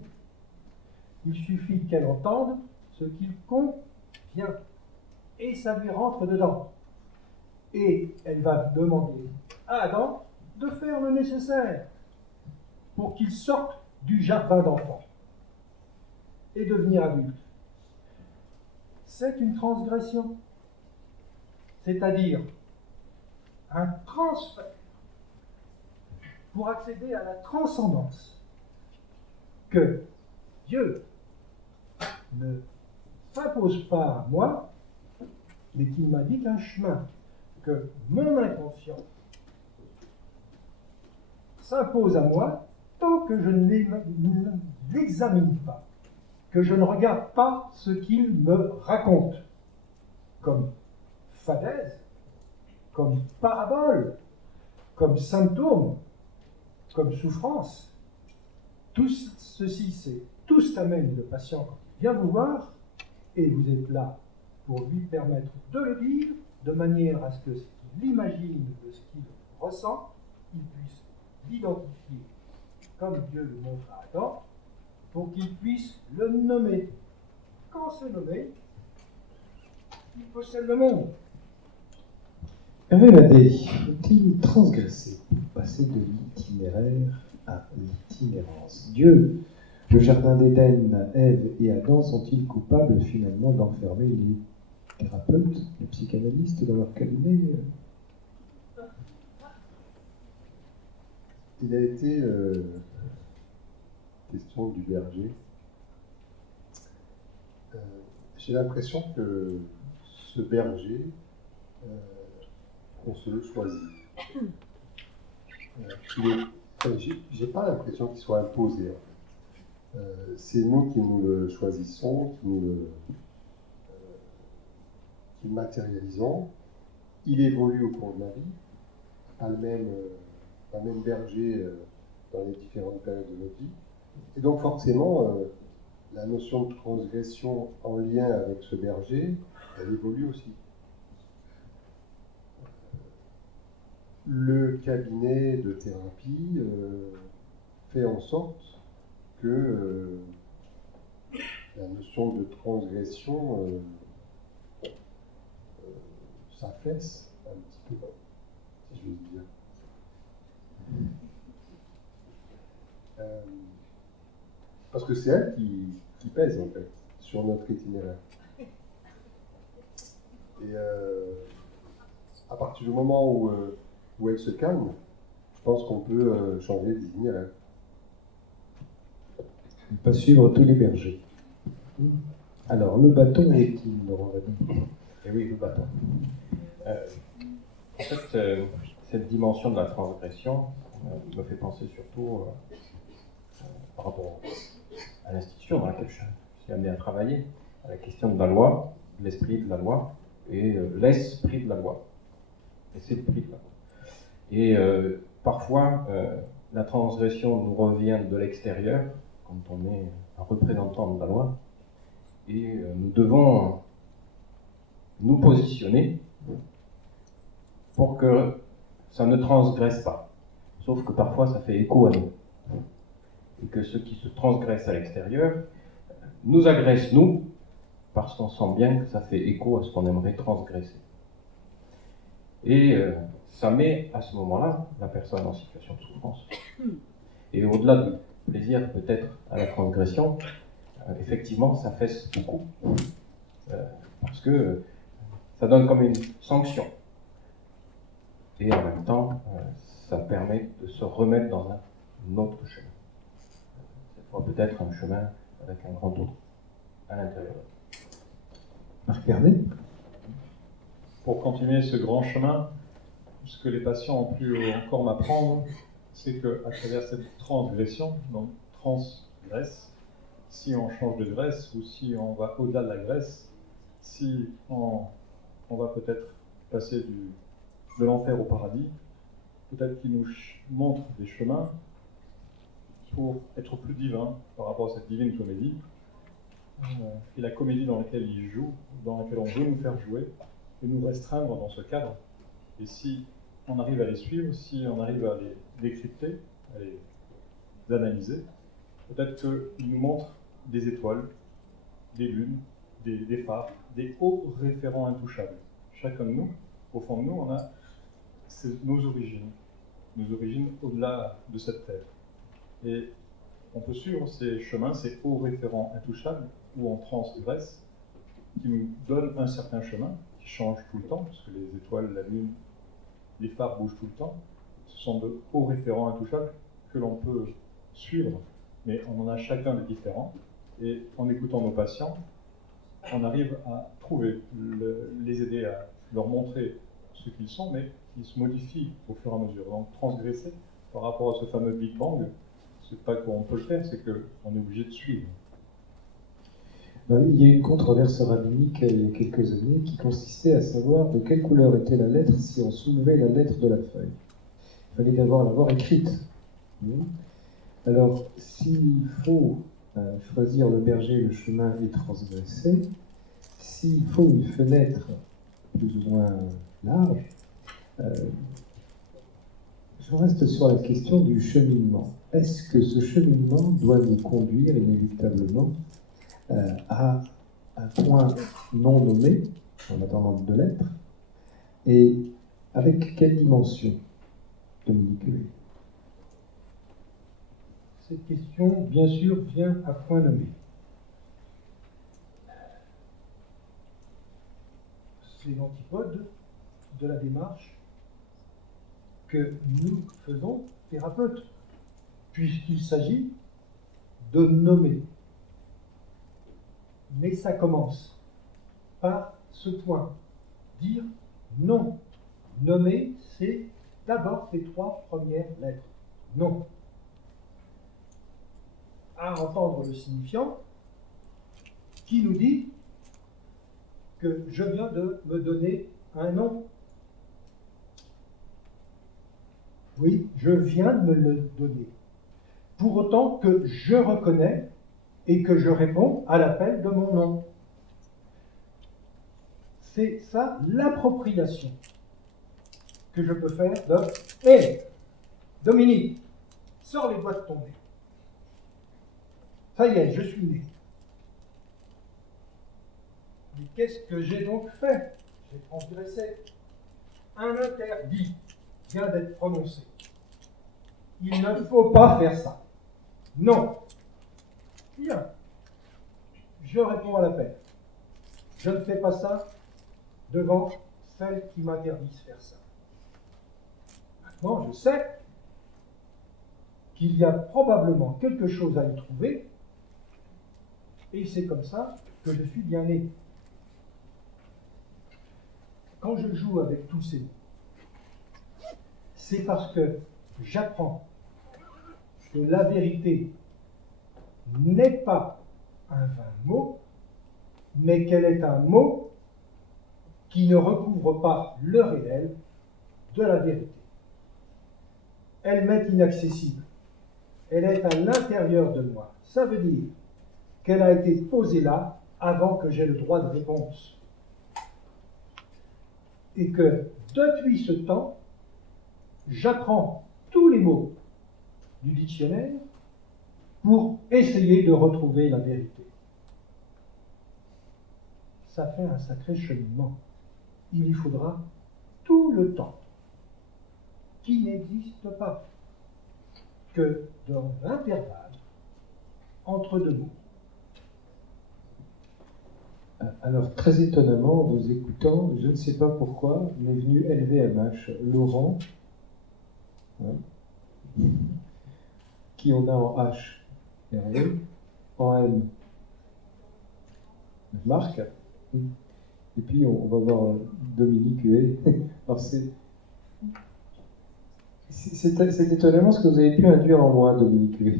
Il suffit qu'elle entende ce qu'il convient. Et ça lui rentre dedans. Et elle va demander à Adam de faire le nécessaire pour qu'il sorte du jardin d'enfants et devenir adulte. C'est une transgression. C'est-à-dire un transfert pour accéder à la transcendance que Dieu ne s'impose pas à moi, mais qu'il m'a dit un chemin que mon inconscient s'impose à moi tant que je ne l'examine pas, que je ne regarde pas ce qu'il me raconte, comme fadaise, comme parabole, comme symptôme, comme souffrance. Tout ceci, c'est tout ce qu'amène le patient quand il vient vous voir, et vous êtes là pour lui permettre de le dire, de manière à ce que ce qu'il imagine, de ce qu'il ressent, il puisse l'identifier comme Dieu le montre à Adam, pour qu'il puisse le nommer. Quand c'est nommé, il possède le monde. Hervé Madé, faut-il transgresser pour passer de l'itinéraire à l'itinérance? Dieu, le jardin d'Éden, Ève et Adam sont-ils coupables finalement d'enfermer les thérapeutes, les psychanalystes dans leur cabinet? Il a été question du berger. J'ai l'impression que ce berger, on se le choisit. J'ai pas l'impression qu'il soit imposé. En fait. C'est nous qui nous le choisissons, qui le matérialisons. Il évolue au cours de la vie, pas le même berger dans les différentes périodes de notre vie. Et donc forcément, la notion de transgression en lien avec ce berger, elle évolue aussi. Le cabinet de thérapie fait en sorte que la notion de transgression s'affaisse un petit peu, si je veux dire. Parce que c'est elle qui pèse en fait sur notre itinéraire. Et à partir du moment où elle se calme, je pense qu'on peut changer d'itinéraire. Ne pas suivre tous les bergers. Alors, le bâton est-il, Laurent Vadin? Et oui, le bâton. En fait, cette dimension de la transgression me fait penser surtout par rapport à l'institution dans laquelle je suis amené à travailler, à la question de la loi, de l'esprit de la loi et l'esprit de la loi. Et c'est le prix de la loi. Et parfois, la transgression nous revient de l'extérieur, quand on est un représentant de la loi, et nous devons nous positionner pour que ça ne transgresse pas. Sauf que parfois, ça fait écho à nous. Et que ceux qui se transgressent à l'extérieur nous agressent, nous, parce qu'on sent bien que ça fait écho à ce qu'on aimerait transgresser. Et ça met à ce moment-là la personne en situation de souffrance. Et au-delà du plaisir peut-être à la transgression, effectivement, ça fesse beaucoup. Parce que ça donne comme une sanction. Et en même temps, ça permet de se remettre dans un autre chemin. Cette fois peut-être un chemin avec un grand autre à l'intérieur. Marc Vernet? Pour continuer ce grand chemin, ce que les patients ont pu encore m'apprendre, c'est qu'à travers cette transgression, donc transgresse, si on change de graisse ou si on va au-delà de la graisse, si on va peut-être passer de l'enfer au paradis, peut-être qu'il nous montre des chemins pour être plus divin par rapport à cette divine comédie. Et la comédie dans laquelle il joue, dans laquelle on veut nous faire jouer, et nous restreindre dans ce cadre. Et si on arrive à les suivre, si on arrive à les décrypter, à les analyser, peut-être qu'il nous montre des étoiles, des lunes, des phares, des hauts référents intouchables. Chacun de nous, au fond de nous, on a nos origines au-delà de cette terre. Et on peut suivre ces chemins, ces hauts référents intouchables, où on transgresse, qui nous donnent un certain chemin, qui change tout le temps, parce que les étoiles, la lune, les phares bougent tout le temps. Ce sont de hauts référents intouchables que l'on peut suivre, mais on en a chacun de différents. Et en écoutant nos patients, on arrive à trouver, les aider à leur montrer ce qu'ils sont, mais qui se modifient au fur et à mesure. Donc transgresser par rapport à ce fameux Big Bang, c'est pas qu'on peut le faire, c'est qu'on est obligé de suivre. Il y a eu une controverse rabbinique il y a quelques années qui consistait à savoir de quelle couleur était la lettre si on soulevait la lettre de la feuille. Il fallait d'abord l'avoir écrite. Alors, s'il faut choisir le berger, le chemin et transgresser, s'il faut une fenêtre plus ou moins large, je reste sur la question du cheminement. Est-ce que ce cheminement doit nous conduire inéluctablement à un point non nommé, en attendant de l'être, et avec quelle dimension, Dominique Huet? Cette question, bien sûr, vient à point nommé. C'est l'antipode de la démarche que nous faisons, thérapeutes, puisqu'il s'agit de nommer. Mais ça commence par ce point. Dire non. Nommer, c'est d'abord ces 3 premières lettres. Non. À entendre le signifiant qui nous dit que je viens de me donner un nom. Oui, je viens de me le donner. pour autant que je reconnais et que je réponds à l'appel de mon nom. C'est ça l'appropriation que je peux faire de « Hé, Dominique, sors les doigts de ton nez. Ça y est, je suis né. » Mais qu'est-ce que j'ai donc fait? J'ai transgressé. Un interdit vient d'être prononcé. Il ne faut pas faire ça. Non. Bien. Je réponds à l'appel. Je ne fais pas ça devant celles qui m'interdisent de faire ça. Maintenant, je sais qu'il y a probablement quelque chose à y trouver, et c'est comme ça que je suis bien né. Quand je joue avec tous ces mots, c'est parce que j'apprends que la vérité n'est pas un vain mot, mais qu'elle est un mot qui ne recouvre pas le réel de la vérité. Elle m'est inaccessible. Elle est à l'intérieur de moi. Ça veut dire qu'elle a été posée là avant que j'aie le droit de réponse. Et que depuis ce temps, j'apprends tous les mots du dictionnaire pour essayer de retrouver la vérité. Ça fait un sacré cheminement. Il y faudra tout le temps qui n'existe pas que dans l'intervalle entre deux mots. Alors, très étonnamment, en vous écoutant, je ne sais pas pourquoi, m'est venu LVMH, Laurent, hein, qui on a en H, Hervé, en M, Marc, et puis on va voir Dominique Huet. Alors c'est étonnamment ce que vous avez pu induire en moi, Dominique Huet.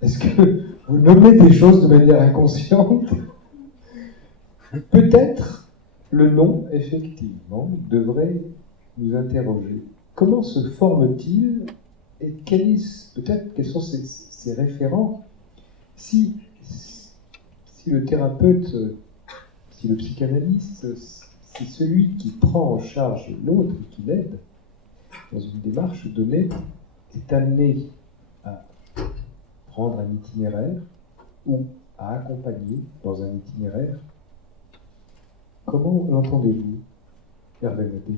Est-ce que vous nommez des choses de manière inconsciente? Peut-être le nom, effectivement, devrait nous interroger. Comment se forme-t-il et quels sont ses référents si le thérapeute, si le psychanalyste, c'est celui qui prend en charge l'autre et qui l'aide dans une démarche donnée, est amené à prendre un itinéraire ou à accompagner dans un itinéraire. Comment l'entendez-vous, Hervé Maté?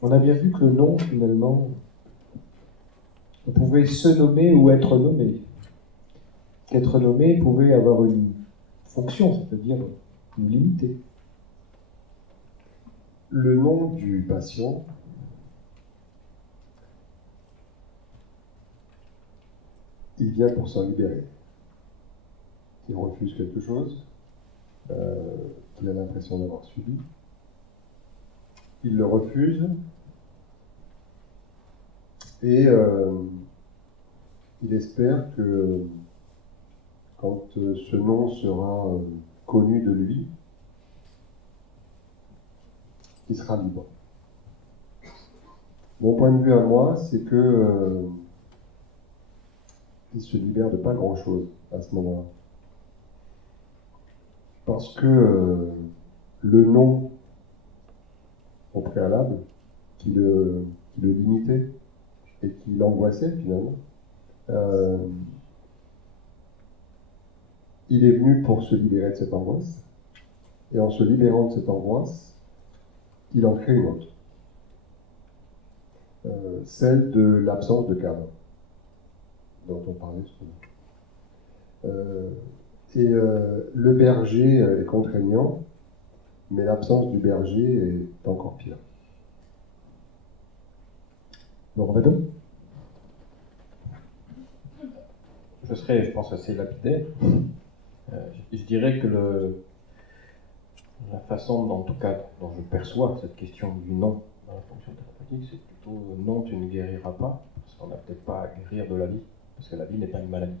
On a bien vu que le nom, finalement, on pouvait se nommer ou être nommé. Qu'être nommé pouvait avoir une fonction, c'est-à-dire une limitée. Le nom du patient il vient pour s'en libérer. Il refuse quelque chose qu'il a l'impression d'avoir subi. Il le refuse et il espère que quand ce nom sera connu de lui, il sera libre. Mon point de vue à moi, c'est que il se libère de pas grand-chose à ce moment-là. Parce que le nom au préalable, qui le limitait et qui l'angoissait finalement, il est venu pour se libérer de cette angoisse, et en se libérant de cette angoisse, il en crée une autre. Celle de l'absence de cadre, dont on parlait tout à l'heure. Le berger est contraignant, mais l'absence du berger est encore pire. Laurent Vadon? Je serais, je pense, assez lapidaire. Je dirais que la façon, en tout cas, dont je perçois cette question du non dans la fonction thérapeutique, c'est plutôt non, tu ne guériras pas, parce qu'on n'a peut-être pas à guérir de la vie, parce que la vie n'est pas une maladie.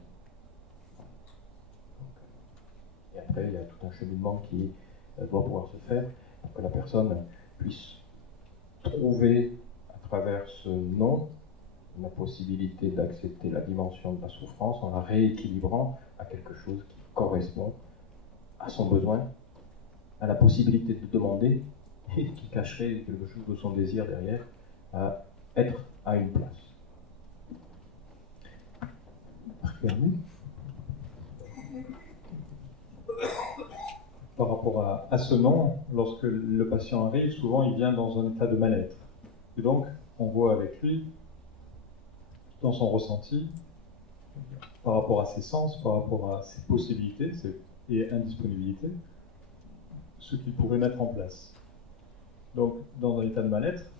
Et après, il y a tout un cheminement qui doit pouvoir se faire pour que la personne puisse trouver, à travers ce non, la possibilité d'accepter la dimension de la souffrance en la rééquilibrant à quelque chose qui correspond à son besoin, à la possibilité de demander et qui cacherait quelque chose de son désir derrière, à être à une place. Par rapport à ce non, lorsque le patient arrive, souvent il vient dans un état de mal-être. Et donc, on voit avec lui, dans son ressenti, par rapport à ses sens, par rapport à ses possibilités et indisponibilités, ce qu'il pourrait mettre en place. Donc, dans un état de mal-être,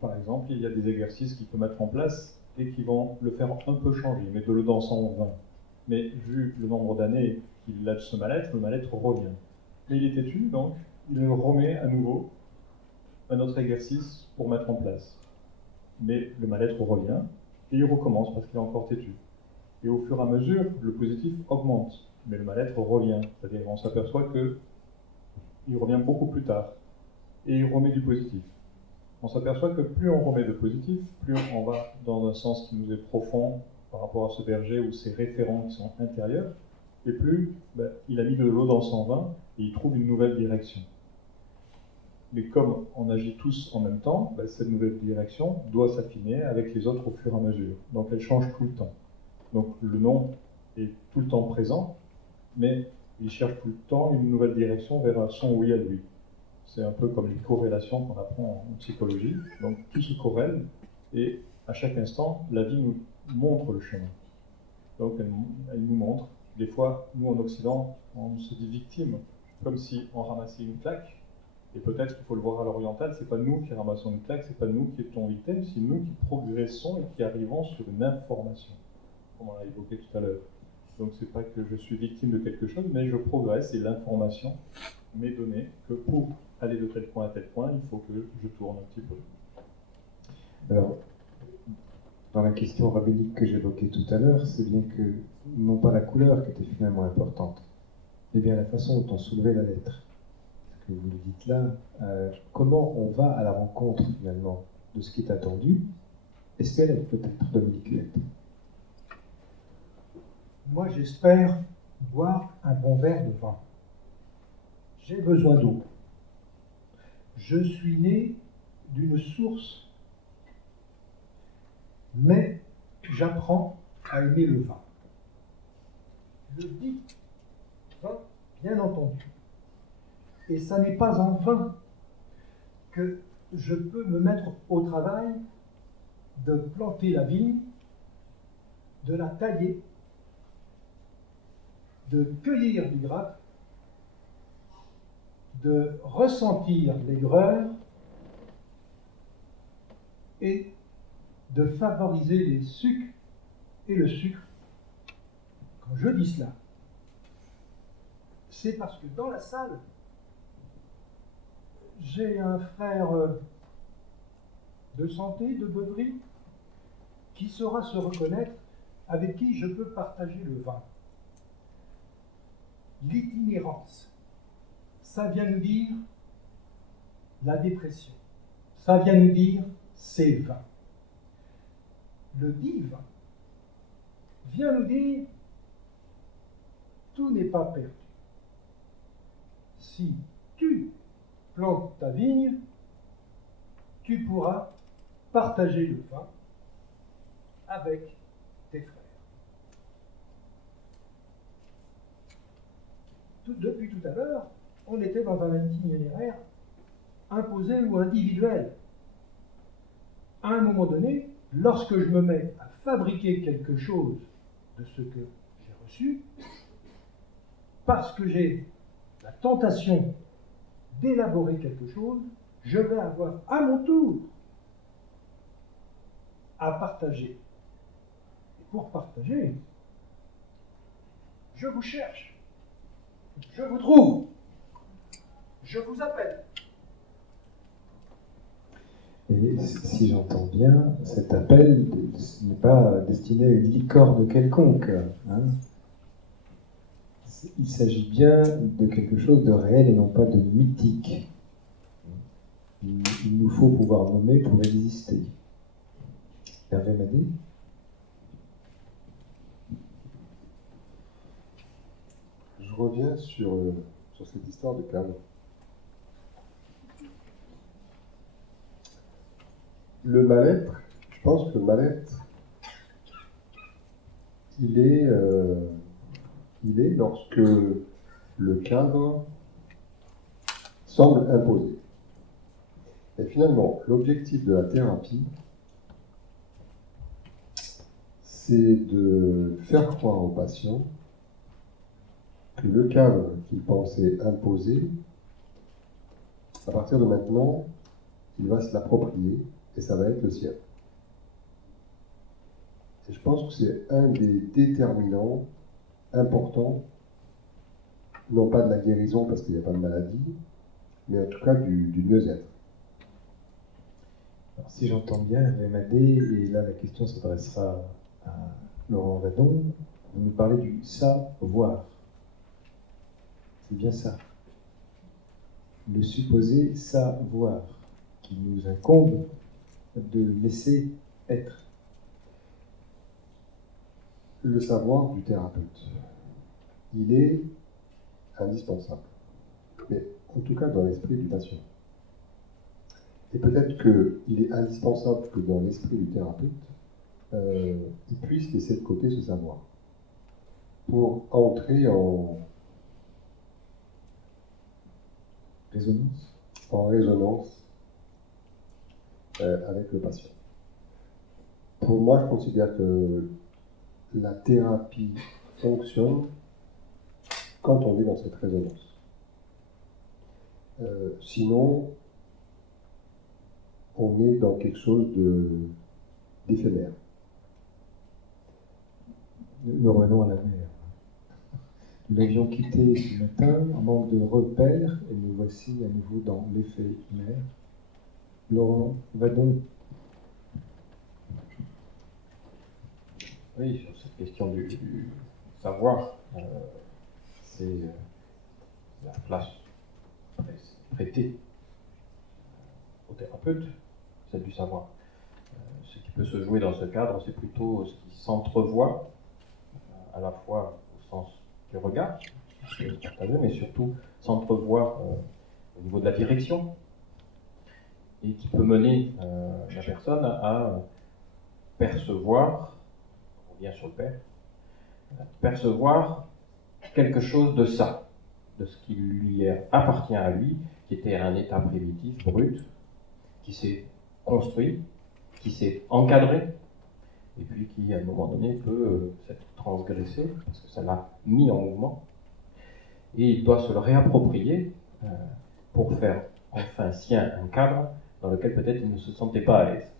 par exemple, il y a des exercices qu'il peut mettre en place et qui vont le faire un peu changer, mais de le danser en vain. Mais vu le nombre d'années qu'il a de ce mal-être, le mal-être revient. Mais il est têtu, donc il remet à nouveau un autre exercice pour mettre en place. Mais le mal-être revient et il recommence parce qu'il est encore têtu. Et au fur et à mesure, le positif augmente, mais le mal-être revient. C'est-à-dire qu'on s'aperçoit qu'il revient beaucoup plus tard et il remet du positif. On s'aperçoit que plus on remet de positif, plus on va dans un sens qui nous est profond par rapport à ce berger ou ces référents qui sont intérieurs, et plus il a mis de l'eau dans son vin et il trouve une nouvelle direction. Mais comme on agit tous en même temps, cette nouvelle direction doit s'affiner avec les autres au fur et à mesure. Donc elle change tout le temps. Donc le non est tout le temps présent, mais il cherche tout le temps une nouvelle direction vers son oui à lui. C'est un peu comme les corrélations qu'on apprend en psychologie. Donc tout se corrèle et à chaque instant, la vie nous montre le chemin. Donc elle nous montre. Des fois, nous en Occident, on se dit victime, comme si on ramassait une claque. Et peut-être qu'il faut le voir à l'oriental, c'est pas nous qui ramassons une claque, c'est pas nous qui étions victimes, c'est nous qui progressons et qui arrivons sur une information, comme on l'a évoqué tout à l'heure. Donc c'est pas que je suis victime de quelque chose, mais je progresse et l'information m'est donnée que pour aller de tel point à tel point, il faut que je tourne un petit peu. Alors, dans la question rabbinique que j'évoquais tout à l'heure, c'est bien que, non pas la couleur qui était finalement importante, mais bien la façon dont on soulevait la lettre. Ce que vous le dites là, comment on va à la rencontre finalement de ce qui est attendu. Espère peut-être Dominique Huette. Moi, j'espère boire un bon verre de vin. J'ai besoin d'eau. Je suis né d'une source, mais j'apprends à aimer le vin. Je dis vin, bien entendu. Et ça n'est pas en vain que je peux me mettre au travail de planter la vigne, de la tailler, de cueillir du grappe, de ressentir l'aigreur et de favoriser les sucres et le sucre. Quand je dis cela, c'est parce que dans la salle, j'ai un frère de santé, de beuverie, qui saura se reconnaître, avec qui je peux partager le vin. L'itinérance, ça vient nous dire la dépression, ça vient nous dire c'est vain. Le divin vient nous dire tout n'est pas perdu. Si tu plantes ta vigne, tu pourras partager le vin avec tes frères. Depuis tout à l'heure, on était dans un itinéraire imposé ou individuel. À un moment donné, lorsque je me mets à fabriquer quelque chose de ce que j'ai reçu, parce que j'ai la tentation d'élaborer quelque chose, je vais avoir à mon tour à partager. Et pour partager, je vous cherche, je vous trouve, je vous appelle. Et si j'entends bien, cet appel n'est pas destiné à une licorne quelconque. Hein. Il s'agit bien de quelque chose de réel et non pas de mythique. Il nous faut pouvoir nommer pour exister. Hervé Madé? Je reviens sur cette histoire de cadre. Le mal-être, je pense que le mal-être, il est lorsque le cadre semble imposé. Et finalement, l'objectif de la thérapie, c'est de faire croire au patient que le cadre qu'il pensait imposé, à partir de maintenant, il va se l'approprier et ça va être le sien. Et je pense que c'est un des déterminants importants, non pas de la guérison parce qu'il n'y a pas de maladie, mais en tout cas du mieux-être. Alors, si j'entends bien, Hervé Madé, et là la question s'adressera à Laurent Vadon, vous nous parlez du savoir. C'est bien ça. Le supposé savoir qui nous incombe de laisser être. Le savoir du thérapeute, il est indispensable, mais en tout cas dans l'esprit du patient. Et peut-être qu'il est indispensable que dans l'esprit du thérapeute, il puisse laisser de côté ce savoir pour entrer en résonance avec le patient. Pour moi, je considère que la thérapie fonctionne quand on est dans cette résonance. Sinon, on est dans quelque chose d'éphémère. Nous revenons à la mer. Nous l'avions quitté ce matin en manque de repères et nous voici à nouveau dans l'effet mer. Laurent Vadon. Oui, sur cette question du savoir, c'est la place prêtée au thérapeute, celle du savoir. Ce qui peut se jouer dans ce cadre, c'est plutôt ce qui s'entrevoit, à la fois au sens du regard, mais surtout s'entrevoit au niveau de la direction, et qui peut mener la personne à percevoir, on revient sur le père, percevoir quelque chose de ça, de ce qui lui appartient à lui, qui était un état primitif, brut, qui s'est construit, qui s'est encadré, et puis qui, à un moment donné, peut s'être transgressé, parce que ça l'a mis en mouvement, et il doit se le réapproprier pour faire enfin sien un cadre dans lequel peut-être il ne se sentait pas à l'aise.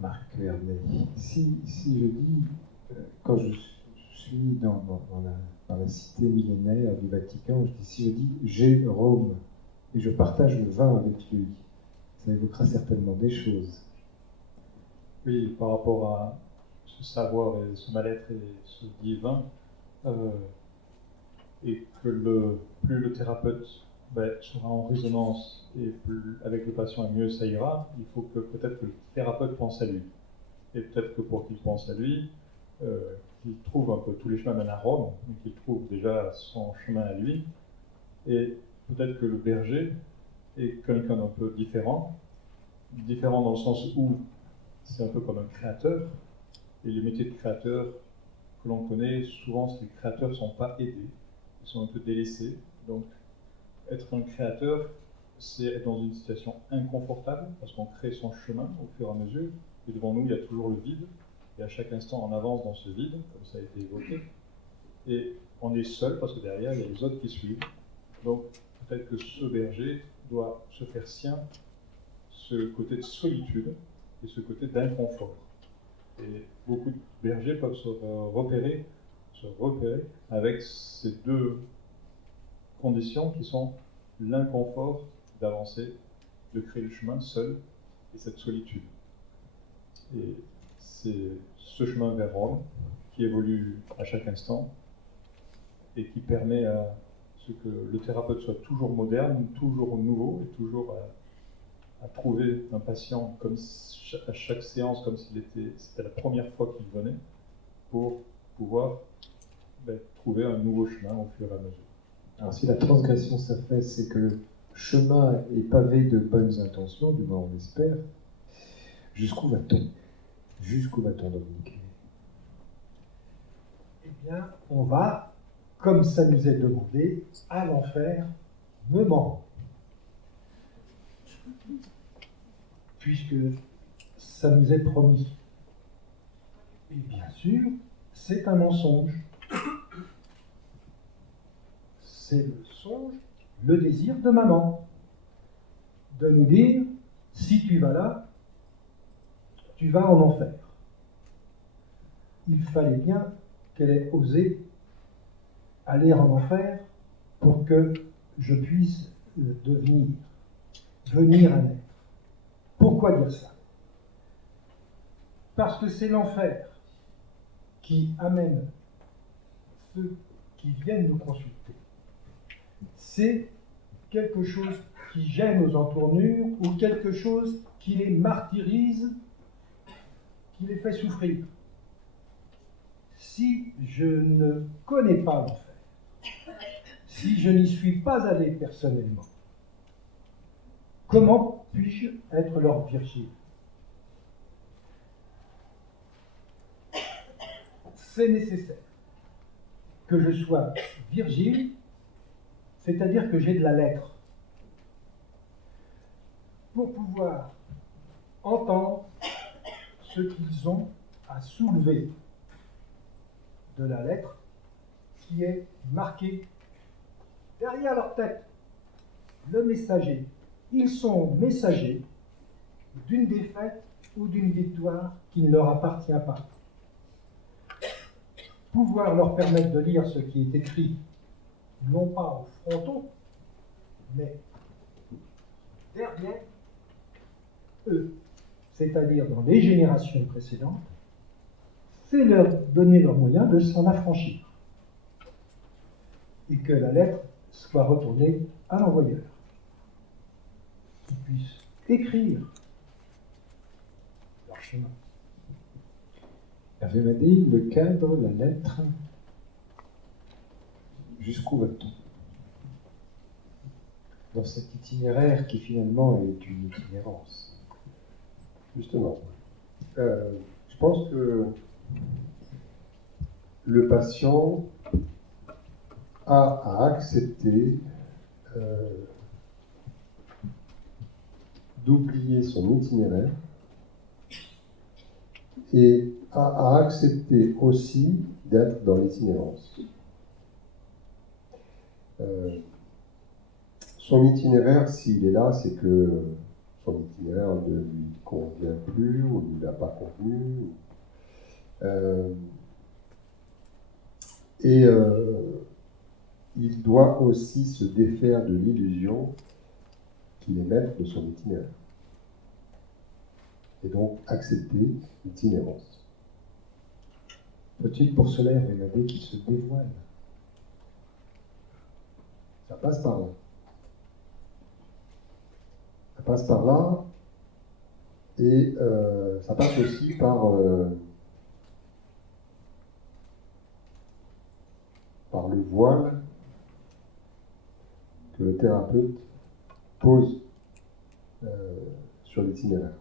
Marc Hervé, si je dis, quand je suis dans la cité millénaire du Vatican, si je dis j'ai Rome et je partage le vin avec lui, ça évoquera certainement des choses. Oui, par rapport à ce savoir et ce mal-être et ce divin, et que plus le thérapeute sera en résonance et plus avec le patient et mieux ça ira, il faut que peut-être que le thérapeute pense à lui. Et peut-être que pour qu'il pense à lui, qu'il trouve un peu tous les chemins mènent à Rome, mais qu'il trouve déjà son chemin à lui. Et peut-être que le berger est quelqu'un d'un peu différent dans le sens où c'est un peu comme un créateur, et les métiers de créateur que l'on connaît, souvent les créateurs ne sont pas aidés, ils sont un peu délaissés. Donc être un créateur, c'est être dans une situation inconfortable, parce qu'on crée son chemin au fur et à mesure, et devant nous il y a toujours le vide, et à chaque instant on avance dans ce vide, comme ça a été évoqué, et on est seul, parce que derrière il y a les autres qui suivent. Donc peut-être que ce berger doit se faire sien ce côté de solitude et ce côté d'inconfort. Et beaucoup de bergers peuvent se repérer avec ces deux conditions qui sont l'inconfort d'avancer, de créer le chemin seul et cette solitude. Et c'est ce chemin vers Rome qui évolue à chaque instant et qui permet à c'est que le thérapeute soit toujours moderne, toujours nouveau, et toujours à trouver un patient comme à chaque séance, comme si c'était la première fois qu'il venait, pour pouvoir trouver un nouveau chemin au fur et à mesure. Alors si la transgression s'affaisse, c'est que le chemin est pavé de bonnes intentions, du moins on espère. Jusqu'où va-t-on? Jusqu'où va-t-on, Dominique? Eh bien, on va, comme ça nous est demandé, à l'enfer me ment. Puisque ça nous est promis. Et bien sûr, c'est un mensonge. C'est le songe, le désir de maman. De nous dire, si tu vas là, tu vas en enfer. Il fallait bien qu'elle ait osé aller en enfer pour que je puisse venir à naître. Pourquoi dire ça? Parce que c'est l'enfer qui amène ceux qui viennent nous consulter. C'est quelque chose qui gêne aux entournures ou quelque chose qui les martyrise, qui les fait souffrir. Si je ne connais pas l'enfer, si je n'y suis pas allé personnellement, comment puis-je être leur Virgile? C'est nécessaire que je sois Virgile, c'est-à-dire que j'ai de la lettre, pour pouvoir entendre ce qu'ils ont à soulever de la lettre qui est marquée derrière leur tête. Le messager. Ils sont messagers d'une défaite ou d'une victoire qui ne leur appartient pas. Pouvoir leur permettre de lire ce qui est écrit, non pas au fronton, mais derrière eux, c'est-à-dire dans les générations précédentes, c'est leur donner leurs moyens de s'en affranchir. Et que la lettre soit retournée à l'envoyeur, qu'ils puissent écrire leur chemin. Hervé Madé, le cadre, la lettre, jusqu'où va-t-on? Dans cet itinéraire qui finalement est une itinérance. Justement. Je pense que le patient a à accepter d'oublier son itinéraire et a à accepter aussi d'être dans l'itinérance. Son itinéraire, s'il est là, c'est que son itinéraire ne lui convient plus ou ne lui a pas convenu. Il doit aussi se défaire de l'illusion qu'il est maître de son itinéraire. Et donc accepter l'itinérance. Faut-il pour cela, Hervé Madé, qu'il se dévoile? Ça passe par là. Ça passe par là, et ça passe aussi par le voile que le thérapeute pose sur l'itinéraire.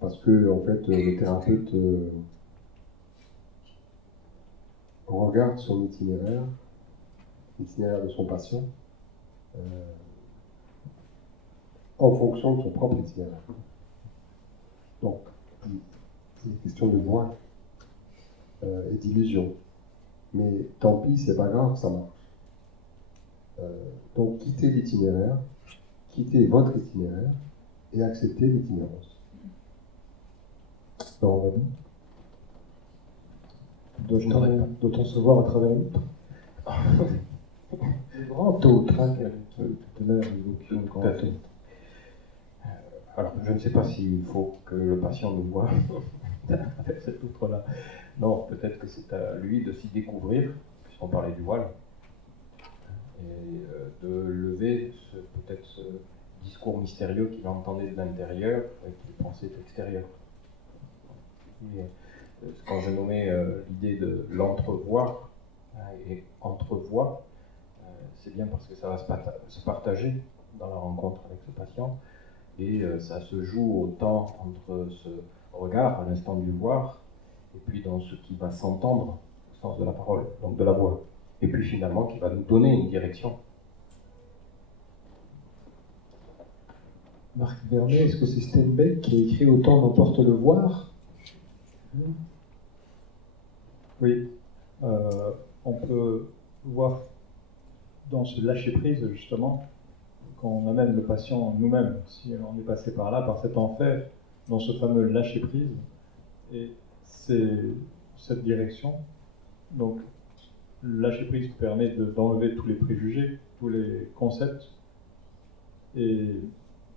Parce que, en fait, le thérapeute regarde son itinéraire, l'itinéraire de son patient, en fonction de son propre itinéraire. Donc, il est question de voile et d'illusion. Mais tant pis, c'est pas grave, ça marche. Donc, quittez l'itinéraire, quittez votre itinéraire et acceptez l'itinérance. Non, doit-on se voir à travers l'autre? Le grand autre, hein, tout à l'heure, évoquions le grand autre. Alors, je ne sais pas s'il faut que le patient nous voie avec cet outre-là. Non, peut-être que c'est à lui de s'y découvrir, puisqu'on parlait du voile. et de lever peut-être ce discours mystérieux qu'il entendait de l'intérieur et qu'il pensait extérieur. Et, quand je nommais l'idée de l'entrevoir et entrevoix, c'est bien parce que ça va se partager dans la rencontre avec le patient, et ça se joue autant entre ce regard à l'instant du voir, et puis dans ce qui va s'entendre au sens de la parole, donc de la voix, et puis finalement qui va nous donner une direction. Marc Vernet, est-ce que c'est Steinbeck qui a écrit Autant n'emporte le voir? Oui, on peut voir dans ce lâcher-prise, justement, quand on amène le patient nous-mêmes, si on est passé par là, par cet enfer, dans ce fameux lâcher-prise, et c'est cette direction. Donc, le lâcher-prise permet d'enlever tous les préjugés, tous les concepts, et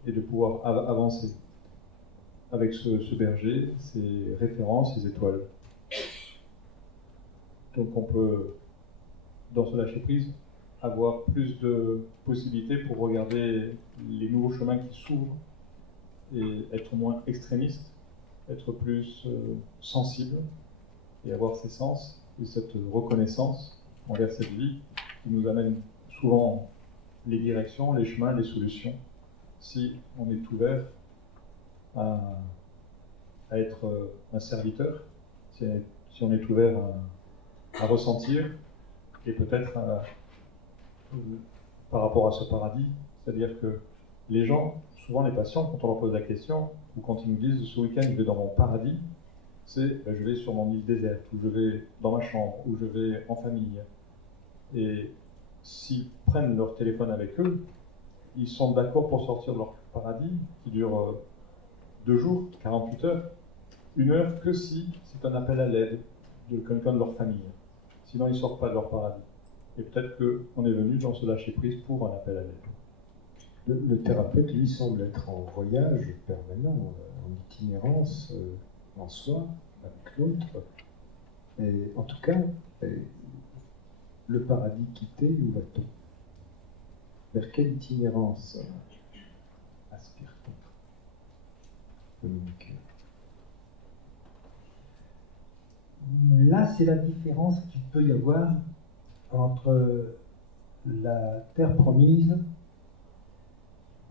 de pouvoir avancer avec ce berger, ses références, ses étoiles. Donc on peut, dans ce lâcher-prise, avoir plus de possibilités pour regarder les nouveaux chemins qui s'ouvrent et être moins extrémiste, être plus sensible et avoir ces sens et cette reconnaissance envers cette vie qui nous amène souvent les directions, les chemins, les solutions, si on est ouvert à être un serviteur, si on est ouvert à ressentir, et peut-être par rapport à ce paradis, c'est-à-dire que les gens, souvent les patients, quand on leur pose la question, ou quand ils nous disent ce week-end je vais dans mon paradis, c'est je vais sur mon île déserte, ou je vais dans ma chambre, ou je vais en famille. Et s'ils prennent leur téléphone avec eux, ils sont d'accord pour sortir de leur paradis, qui dure 2 jours, 48 heures, 1 heure, que si c'est un appel à l'aide de quelqu'un de leur famille. Sinon, ils ne sortent pas de leur paradis. Et peut-être qu'on est venu dans ce lâcher-prise pour un appel à l'aide. Le thérapeute, lui, semble être en voyage permanent, en itinérance, en soi, avec l'autre. Et en tout cas, le paradis quitté, où va-t-on? Vers quelle itinérance aspire-t-on? Dominique. Là, c'est la différence qu'il peut y avoir entre la terre promise,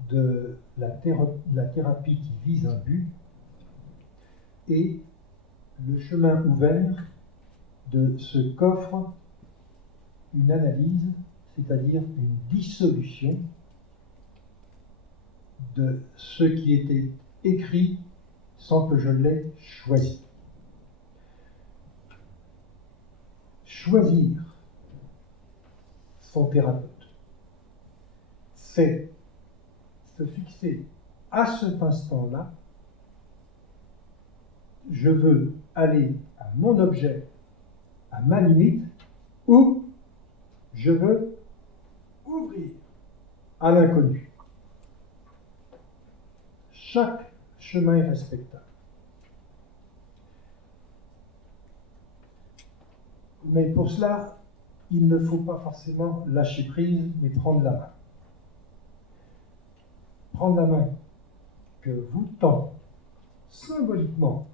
de la thérapie qui vise un but, et le chemin ouvert de ce qu'offre une analyse, c'est-à-dire une dissolution de ce qui était écrit sans que je l'aie choisi. Choisir son thérapeute, c'est se fixer à cet instant-là, je veux aller à mon objet, à ma limite, ou je veux ouvrir à l'inconnu. Chaque chemin est respectable. Mais pour cela, il ne faut pas forcément lâcher prise, mais prendre la main. Prendre la main que vous tend symboliquement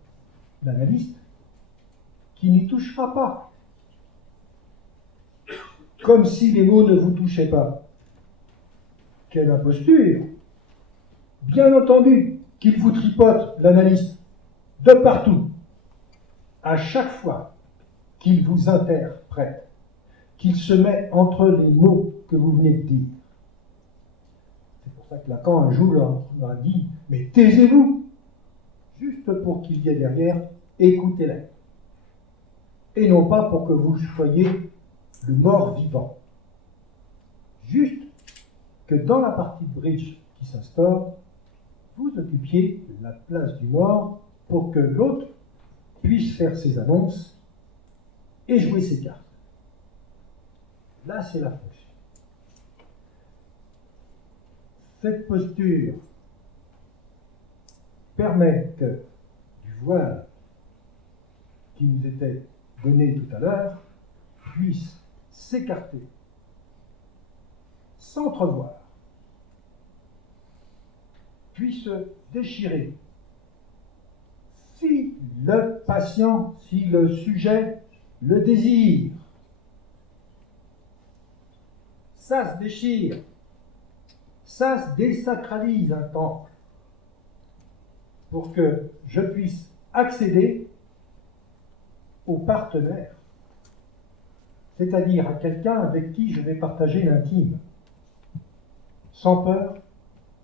l'analyste, qui n'y touchera pas. Comme si les mots ne vous touchaient pas. Quelle imposture! Bien entendu qu'il vous tripote, l'analyste, de partout. À chaque fois qu'il vous interprète, qu'il se met entre les mots que vous venez de dire. C'est pour ça que Lacan, un jour, leur a dit « Mais taisez-vous !» Juste pour qu'il y ait derrière « Écoutez-la !» Et non pas pour que vous soyez le mort-vivant. Juste que dans la partie de bridge qui s'instaure, vous occupiez la place du mort pour que l'autre puisse faire ses annonces et jouer ses cartes. Là, c'est la fonction. Cette posture permet que du voile qui nous était donné tout à l'heure puisse s'écarter s'entrevoir, puis se déchirer. Si le patient, si le sujet le désire, ça se déchire, ça se désacralise un temple pour que je puisse accéder au partenaire, c'est-à-dire à quelqu'un avec qui je vais partager l'intime, sans peur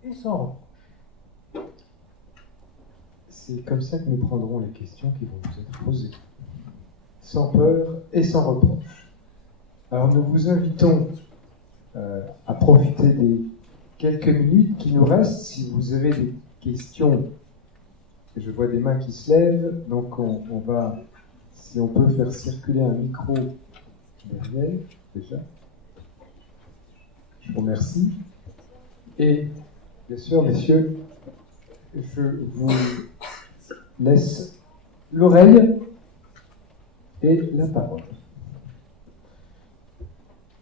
et sans reproche. C'est comme ça que nous prendrons les questions qui vont nous être posées, sans peur et sans reproche. Alors nous vous invitons à profiter des quelques minutes qui nous restent. Si vous avez des questions, je vois des mains qui se lèvent, donc on va, si on peut faire circuler un micro derrière, déjà. Je vous remercie. Et bien sûr, messieurs, je vous laisse l'oreille et la parole.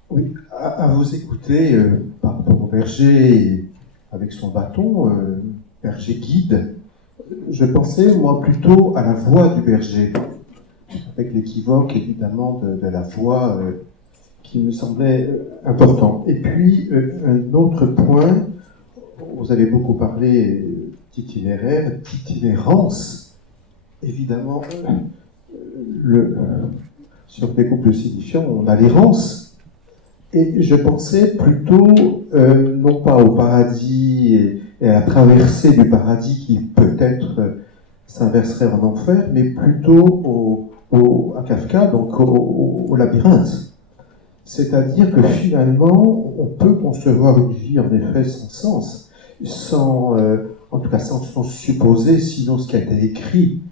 Oui, à vous écouter par rapport au berger avec son bâton, berger guide, je pensais moi plutôt à la voix du berger, avec l'équivoque évidemment de la voix qui me semblait important. Et puis un autre point, vous avez beaucoup parlé d'itinéraire, d'itinérance, évidemment, sur des couples signifiants, on a l'errance. Et je pensais plutôt, non pas au paradis et à la traversée du paradis qui peut-être s'inverserait en enfer, mais plutôt à Kafka, donc au labyrinthe. C'est-à-dire que finalement, on peut concevoir une vie en effet sans sens, en tout cas sans sens supposé, sinon ce qui a été écrit,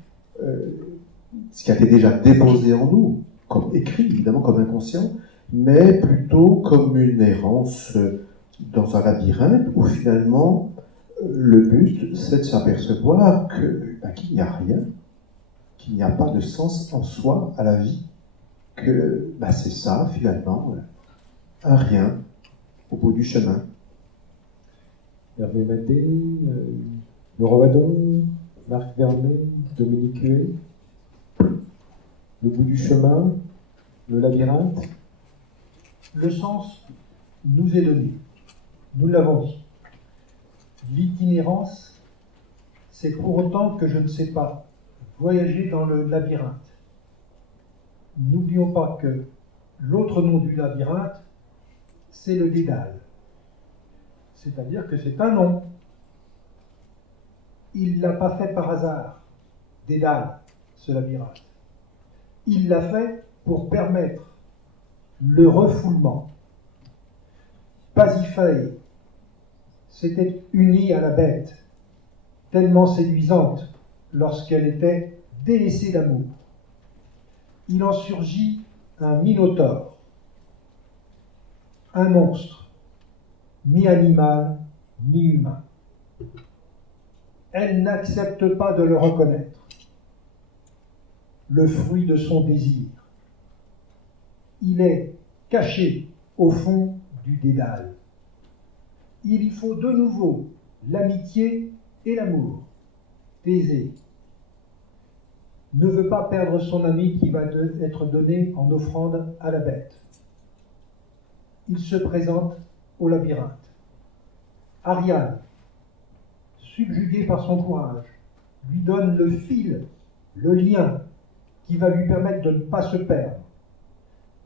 ce qui a été déjà déposé en nous, comme écrit évidemment, comme inconscient, mais plutôt comme une errance dans un labyrinthe où finalement le but c'est de s'apercevoir qu'il n'y a rien, qu'il n'y a pas de sens en soi à la vie, que c'est ça finalement, un rien au bout du chemin. Hervé Madé, Laurent Wadon, Marc Vernet, Dominique Huet, le bout du chemin, le labyrinthe. Le sens nous est donné, nous l'avons dit. L'itinérance, c'est pour autant que je ne sais pas voyager dans le labyrinthe. N'oublions pas que l'autre nom du labyrinthe, c'est le dédale. C'est-à-dire que c'est un nom. Il ne l'a pas fait par hasard, dédale, ce labyrinthe. Il l'a fait pour permettre le refoulement. Pasiphae s'était unie à la bête, tellement séduisante lorsqu'elle était délaissée d'amour. Il en surgit un minotaure, un monstre, mi-animal, mi-humain. Elle n'accepte pas de le reconnaître, le fruit de son désir. Il est caché au fond du dédale. Il y faut de nouveau l'amitié et l'amour. Thésée ne veut pas perdre son ami qui va être donné en offrande à la bête. Il se présente au labyrinthe. Ariane, subjuguée par son courage, lui donne le fil, le lien qui va lui permettre de ne pas se perdre.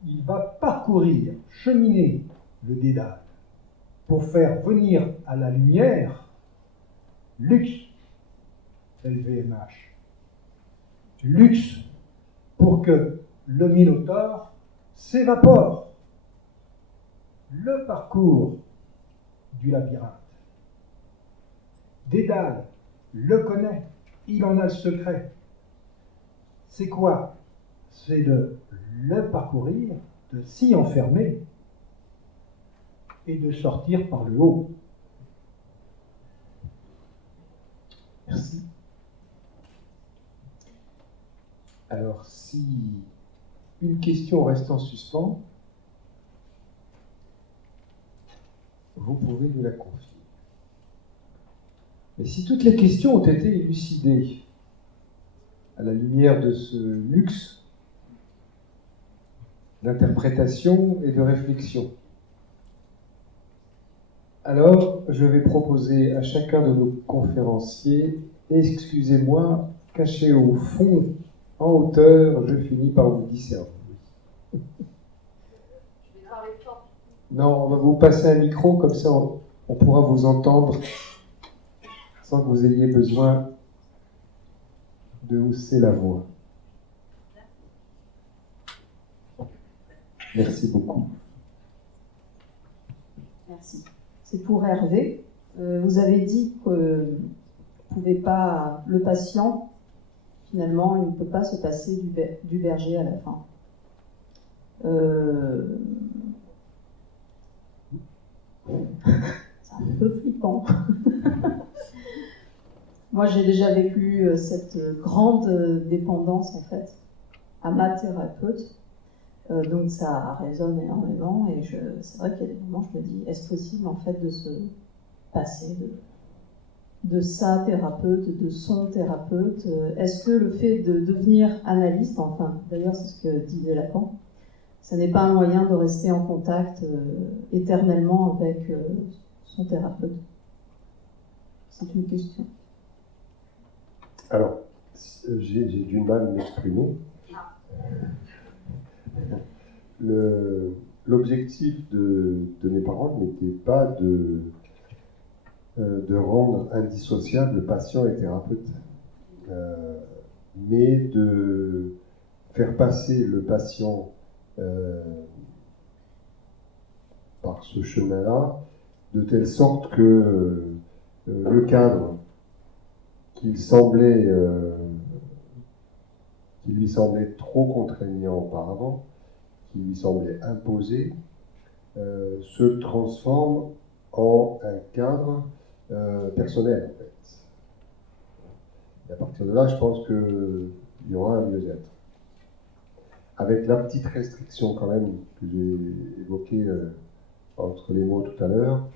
Il va parcourir, cheminer le dédale pour faire venir à la lumière Lux, LVMH. Lux pour que le minotaure s'évapore. Le parcours du labyrinthe. Dédale le connaît, il en a le secret. C'est quoi? C'est de le parcourir, de s'y enfermer et de sortir par le haut. Merci. Alors, si une question reste en suspens, vous pouvez nous la confier. Mais si toutes les questions ont été élucidées à la lumière de ce luxe d'interprétation et de réflexion, alors je vais proposer à chacun de nos conférenciers, excusez-moi, caché au fond, en hauteur, je finis par vous discerner. Non, on va vous passer un micro, comme ça on pourra vous entendre sans que vous ayez besoin de hausser la voix. Merci beaucoup. Merci. C'est pour Hervé. Vous avez dit que le patient, finalement, il ne peut pas se passer du berger à la fin. C'est un peu flippant. Moi, j'ai déjà vécu cette grande dépendance, en fait, à ma thérapeute. Donc ça résonne énormément et c'est vrai qu'il y a des moments où je me dis, est-ce possible, en fait, de se passer de sa thérapeute, de son thérapeute? Est-ce que le fait de devenir analyste, enfin, d'ailleurs, c'est ce que disait Lacan, ça n'est pas un moyen de rester en contact éternellement avec son thérapeute? C'est une question. Alors, j'ai du mal à m'exprimer. L'objectif de mes paroles n'était pas de rendre indissociable le patient et thérapeute, mais de faire passer le patient par ce chemin-là, de telle sorte que le cadre qui lui semblait trop contraignant auparavant, qui lui semblait imposé, se transforme en un cadre personnel, en fait. Et à partir de là, je pense qu'il y aura un mieux-être. Avec la petite restriction quand même que j'ai évoquée entre les mots tout à l'heure,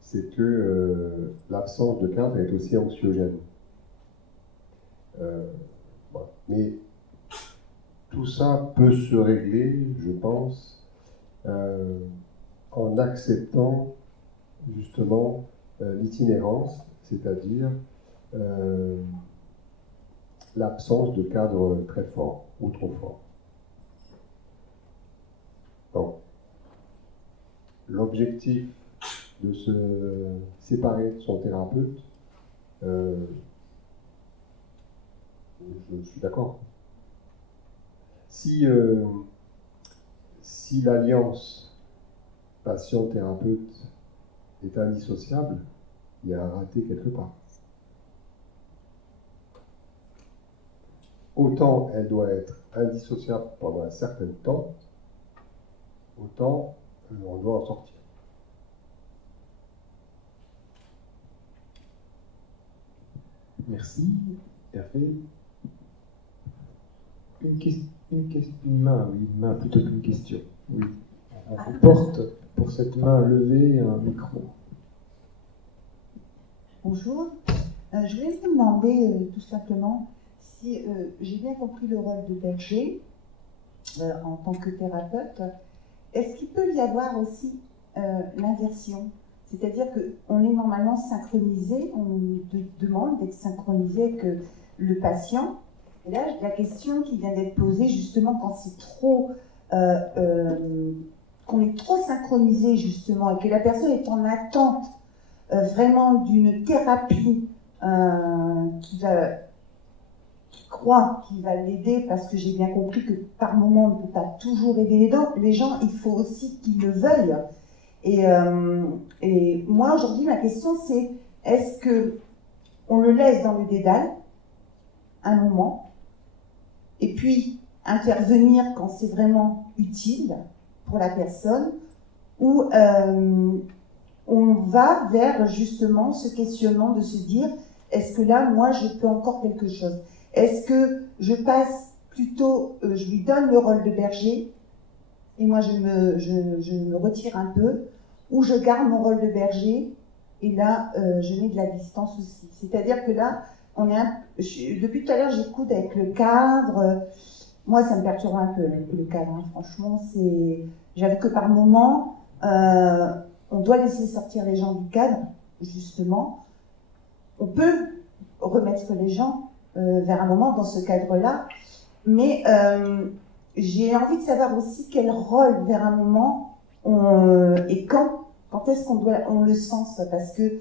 c'est que l'absence de cadre est aussi anxiogène. Voilà. Mais tout ça peut se régler, je pense, en acceptant justement l'itinérance, c'est-à-dire l'absence de cadre très fort ou trop fort. Donc, l'objectif de se séparer de son thérapeute, je suis d'accord. Si l'alliance patient-thérapeute est indissociable, il y a un raté quelque part. Autant elle doit être indissociable pendant un certain temps, autant on doit en sortir. Merci. Hervé. Une main plutôt qu'une question. Oui. On vous porte pour cette main levée un micro. Bonjour. Je voulais vous demander tout simplement si j'ai bien compris le rôle de berger en tant que thérapeute. Est-ce qu'il peut y avoir aussi l'inversion? C'est-à-dire qu'on est normalement synchronisé, on nous demande d'être synchronisé avec le patient. Et là, la question qui vient d'être posée, justement, quand c'est trop, qu'on est trop synchronisé, justement, et que la personne est en attente vraiment d'une thérapie qui croit qu'il va l'aider, parce que j'ai bien compris que par moment, on ne peut pas toujours aider les gens, il faut aussi qu'ils le veuillent. Et moi, aujourd'hui, ma question, c'est est-ce qu'on le laisse dans le dédale un moment, et puis intervenir quand c'est vraiment utile pour la personne, ou on va vers justement ce questionnement de se dire, est-ce que là, moi, je peux encore quelque chose? Est-ce que je passe plutôt, je lui donne le rôle de berger, et moi, je me retire un peu, où je garde mon rôle de berger, et là, je mets de la distance aussi. C'est-à-dire que là, depuis tout à l'heure, j'écoute avec le cadre. Moi, ça me perturbe un peu, le cadre. Hein. Franchement, j'avoue que par moment, on doit laisser sortir les gens du cadre, justement. On peut remettre les gens vers un moment dans ce cadre-là, mais j'ai envie de savoir aussi quel rôle, vers un moment, et quand est-ce on le sens, parce que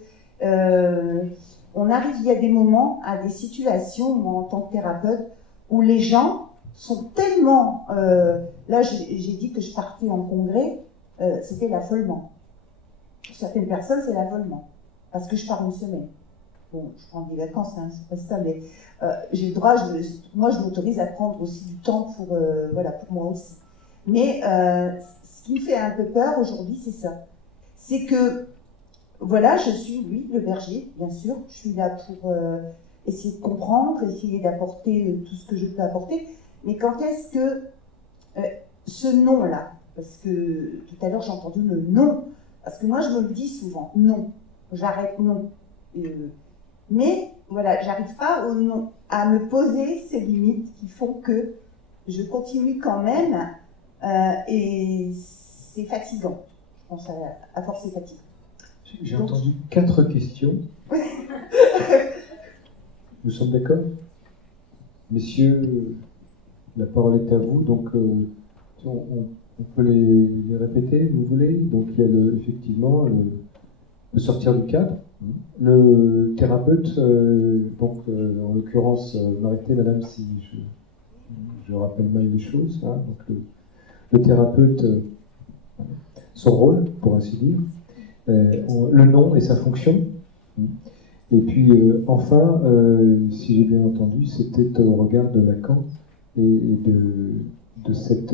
on arrive, il y a des moments, à des situations, moi, en tant que thérapeute, où les gens sont tellement... là, j'ai dit que je partais en congrès, c'était l'affolement. Pour certaines personnes, c'est l'affolement, parce que je pars une semaine. Bon, je prends des vacances, hein, c'est pas ça, mais j'ai le droit, moi, je m'autorise à prendre aussi du temps pour moi aussi. Mais ce qui me fait un peu peur aujourd'hui, c'est ça. C'est que, voilà, je suis, oui, le berger, bien sûr. Je suis là pour essayer de comprendre, essayer d'apporter tout ce que je peux apporter. Mais quand est-ce que ce non-là, parce que tout à l'heure j'ai entendu le non, parce que moi je me le dis souvent, non, j'arrête, non. Mais voilà, j'arrive pas au non, à me poser ces limites qui font que je continue quand même, et c'est fatigant. Je pense à force c'est fatigant. J'ai entendu 4 questions. Nous sommes d'accord? Messieurs, la parole est à vous. Donc, on peut les répéter, vous voulez? Donc, il y a effectivement le sortir du cadre. Le thérapeute, en l'occurrence, m'arrêtez, madame, si je rappelle mal les choses. Hein, donc, le thérapeute, son rôle, pour ainsi dire. Le nom et sa fonction. Et puis enfin, si j'ai bien entendu, c'était au regard de Lacan et de cette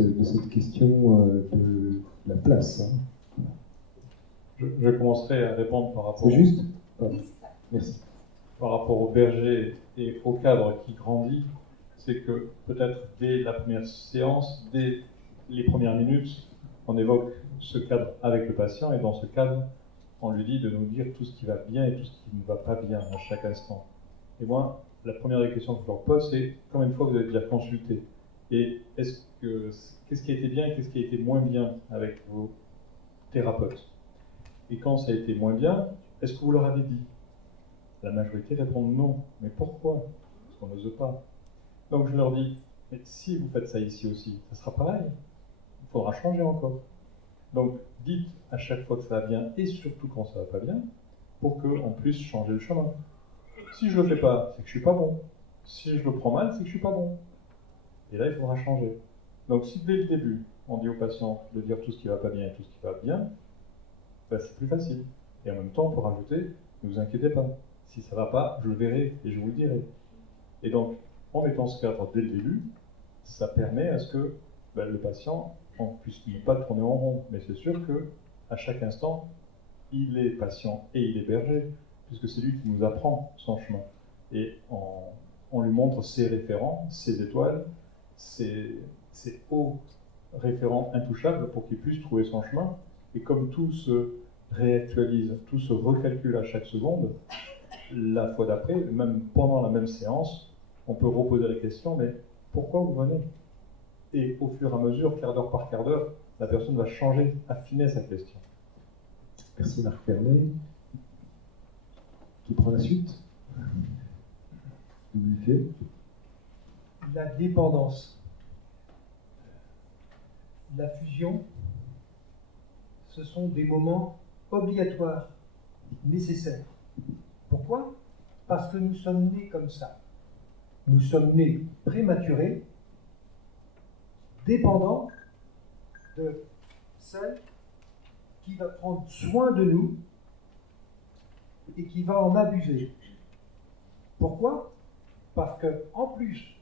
question de la place. Hein. Je commencerai à répondre par rapport... C'est juste? Merci. Par rapport au berger et au cadre qui grandit, c'est que peut-être dès la première séance, dès les premières minutes, on évoque ce cadre avec le patient, et dans ce cadre, on lui dit de nous dire tout ce qui va bien et tout ce qui ne va pas bien à chaque instant. Et moi, la première des questions que je leur pose, c'est combien de fois vous avez déjà consulté? Et qu'est-ce qui a été bien et qu'est-ce qui a été moins bien avec vos thérapeutes? Et quand ça a été moins bien, est-ce que vous leur avez dit? La majorité répond non. Mais pourquoi? Parce qu'on n'ose pas. Donc je leur dis, mais si vous faites ça ici aussi, ça sera pareil. Il faudra changer encore. Donc, dites à chaque fois que ça va bien, et surtout quand ça va pas bien, pour qu'on puisse changer le chemin. Si je le fais pas, c'est que je suis pas bon. Si je le prends mal, c'est que je suis pas bon. Et là, il faudra changer. Donc, si dès le début, on dit au patient de dire tout ce qui va pas bien et tout ce qui va bien, ben, c'est plus facile. Et en même temps, on peut rajouter, ne vous inquiétez pas. Si ça va pas, je le verrai et je vous le dirai. Et donc, en mettant ce cadre dès le début, ça permet à ce que le patient on puisse ne pas tourner en rond, mais c'est sûr que à chaque instant, il est patient et il est berger, puisque c'est lui qui nous apprend son chemin. Et on lui montre ses référents, ses étoiles, ses hauts référents intouchables pour qu'il puisse trouver son chemin. Et comme tout se réactualise, tout se recalcule à chaque seconde, la fois d'après, même pendant la même séance, on peut reposer la question, mais pourquoi vous venez? Et au fur et à mesure, quart d'heure par quart d'heure, la personne va changer, affiner sa question. Merci Marc Vernet. Qui prend la suite? La dépendance. La fusion, ce sont des moments obligatoires, nécessaires. Pourquoi? Parce que nous sommes nés comme ça. Nous sommes nés prématurés, dépendant de celle qui va prendre soin de nous et qui va en abuser. Pourquoi? Parce qu'en plus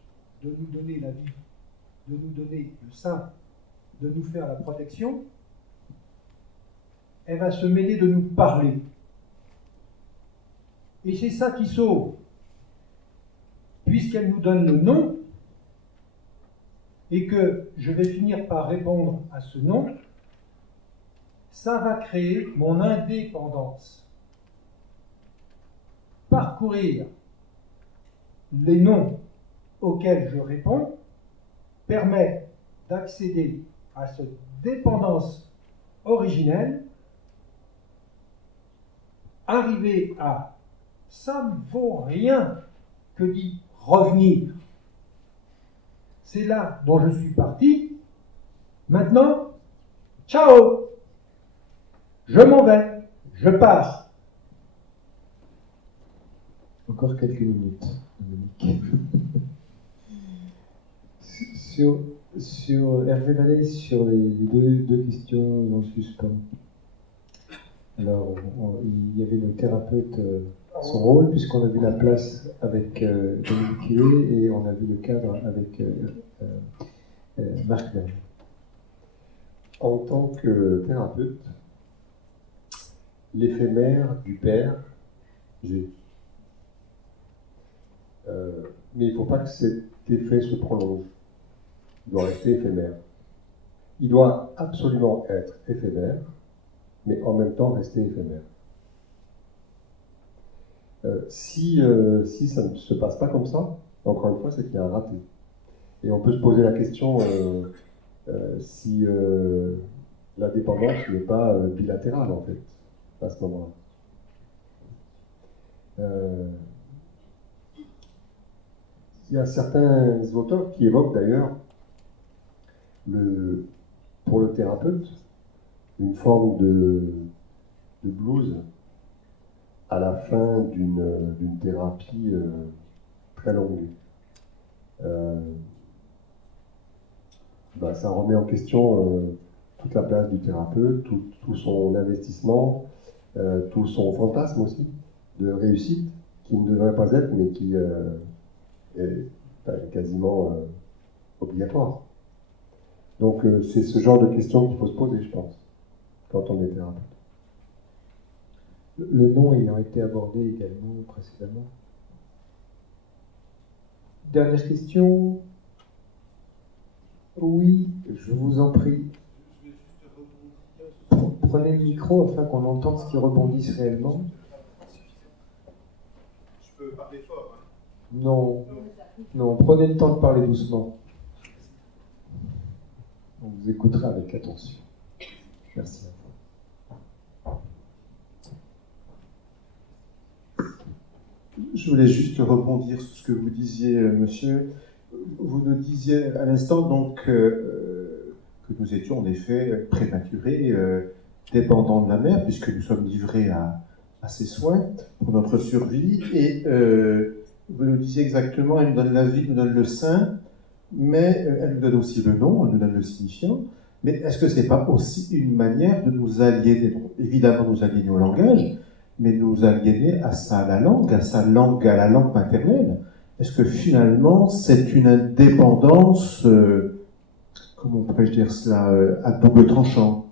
de nous donner la vie, de nous donner le sein, de nous faire la protection, elle va se mêler de nous parler. Et c'est ça qui sauve. Puisqu'elle nous donne le nom, et que je vais finir par répondre à ce nom, ça va créer mon indépendance. Parcourir les noms auxquels je réponds permet d'accéder à cette dépendance originelle, arriver à « ça ne vaut rien que d'y revenir ». C'est là dont je suis parti. Maintenant, ciao! Je m'en vais, je pars. Encore quelques minutes, Dominique. Sur Hervé Vallée, sur les deux questions en suspens. Alors, il y avait le thérapeute, son rôle, puisqu'on a vu la place avec Dominique Huet et on a vu le cadre avec Marc Berger. En tant que thérapeute, l'éphémère du père, j'ai. Mais il ne faut pas que cet effet se prolonge. Il doit rester éphémère. Il doit absolument être éphémère, mais en même temps rester éphémère. Si ça ne se passe pas comme ça, encore une fois, c'est qu'il y a un raté. Et on peut se poser la question si la dépendance n'est pas bilatérale, en fait, à ce moment-là. Il y a certains auteurs qui évoquent d'ailleurs, pour le thérapeute, une forme de blues à la fin d'une thérapie très longue. Ça remet en question toute la place du thérapeute, tout son investissement, tout son fantasme aussi de réussite, qui ne devrait pas être, mais qui est quasiment obligatoire. Donc c'est ce genre de questions qu'il faut se poser, je pense, quand on est thérapeute. Le nom ayant été abordé également précédemment. Dernière question. Oui, je vous en prie. Prenez le micro afin qu'on entende ce qui rebondisse réellement. Je peux parler fort, hein? Non, prenez le temps de parler doucement. On vous écoutera avec attention. Merci à vous. Je voulais juste rebondir sur ce que vous disiez, monsieur. Vous nous disiez à l'instant donc que nous étions en effet prématurés, dépendants de la mère, puisque nous sommes livrés à ses soins pour notre survie. Et vous nous disiez exactement, elle nous donne la vie, elle nous donne le sein, mais elle nous donne aussi le nom, elle nous donne le signifiant. Mais est-ce que ce n'est pas aussi une manière de nous aliéner, donc, évidemment nous aliéner au langage, mais nous aliéner à la langue, à la langue maternelle? Est-ce que finalement c'est une indépendance, comment pourrais-je dire cela, à double tranchant?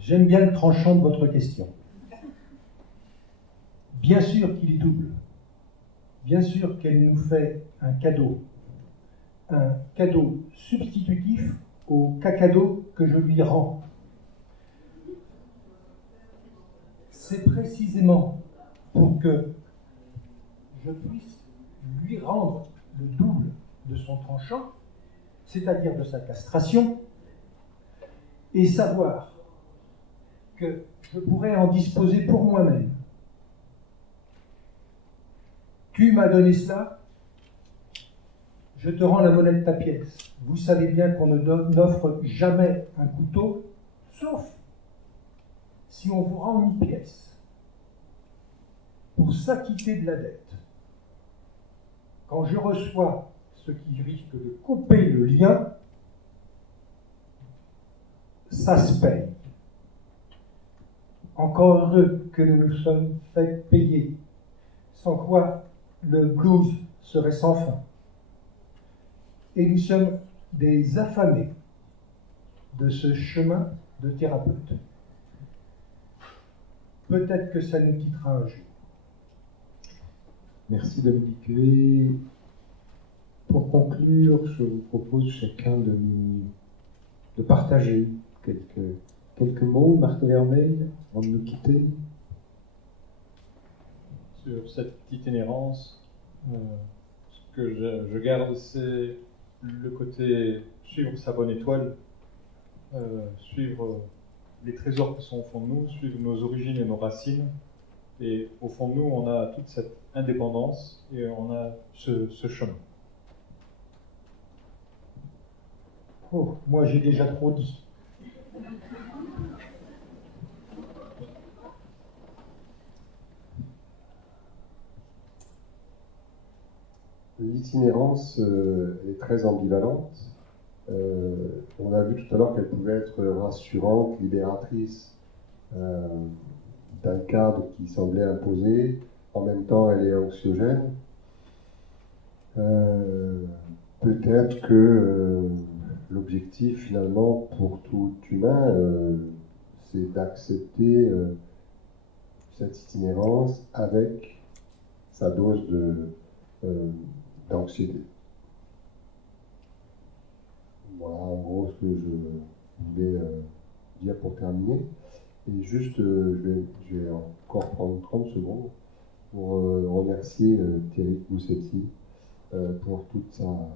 J'aime bien le tranchant de votre question. Bien sûr qu'il est double. Bien sûr qu'elle nous fait un cadeau substitutif au cadeau que je lui rends. C'est précisément pour que je puisse lui rendre le double de son tranchant, c'est-à-dire de sa castration, et savoir que je pourrais en disposer pour moi-même. Tu m'as donné cela, je te rends la monnaie de ta pièce. Vous savez bien qu'on n'offre jamais un couteau, sauf si on vous rend une pièce pour s'acquitter de la dette. Quand je reçois ce qui risque de couper le lien, ça se paye. Encore heureux que nous nous sommes fait payer, sans quoi le blues serait sans fin. Et nous sommes des affamés de ce chemin de thérapeute. Peut-être que ça nous quittera un jour. Merci Dominique Huet. Pour conclure, je vous propose chacun de nous de partager quelques mots, Marc Vernet, avant de nous quitter. Sur cette itinérance, ce que je garde, c'est le côté suivre sa bonne étoile, suivre les trésors qui sont au fond de nous, suivre nos origines et nos racines. Et au fond de nous, on a toute cette indépendance et on a ce chemin. Oh, moi j'ai déjà trop dit. L'itinérance est très ambivalente. On a vu tout à l'heure qu'elle pouvait être rassurante, libératrice d'un cadre qui semblait imposé. En même temps, elle est anxiogène. Peut-être que l'objectif, finalement, pour tout humain, c'est d'accepter cette itinérance avec sa dose d'anxiété. Voilà en gros ce que je voulais dire pour terminer. Et juste, je vais encore prendre 30 secondes pour remercier Thierry Boussetti pour toute son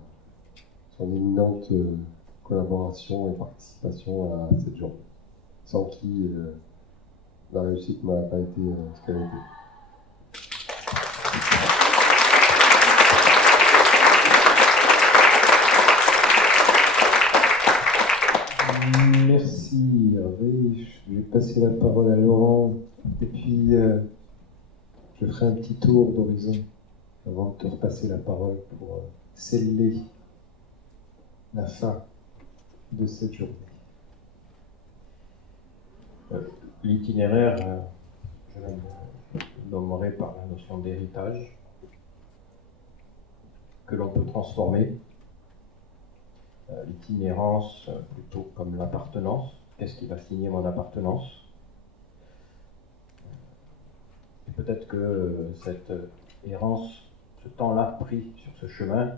éminente collaboration et participation à cette journée, sans qui la réussite n'a pas été ce qu'elle a été. Merci Hervé. Je vais passer la parole à Laurent et puis je ferai un petit tour d'horizon avant de te repasser la parole pour sceller la fin de cette journée. L'itinéraire, je le nommerai par la notion d'héritage que l'on peut transformer. L'itinérance plutôt comme l'appartenance. Qu'est-ce qui va signer mon appartenance? Et peut-être que cette errance, ce temps-là pris sur ce chemin,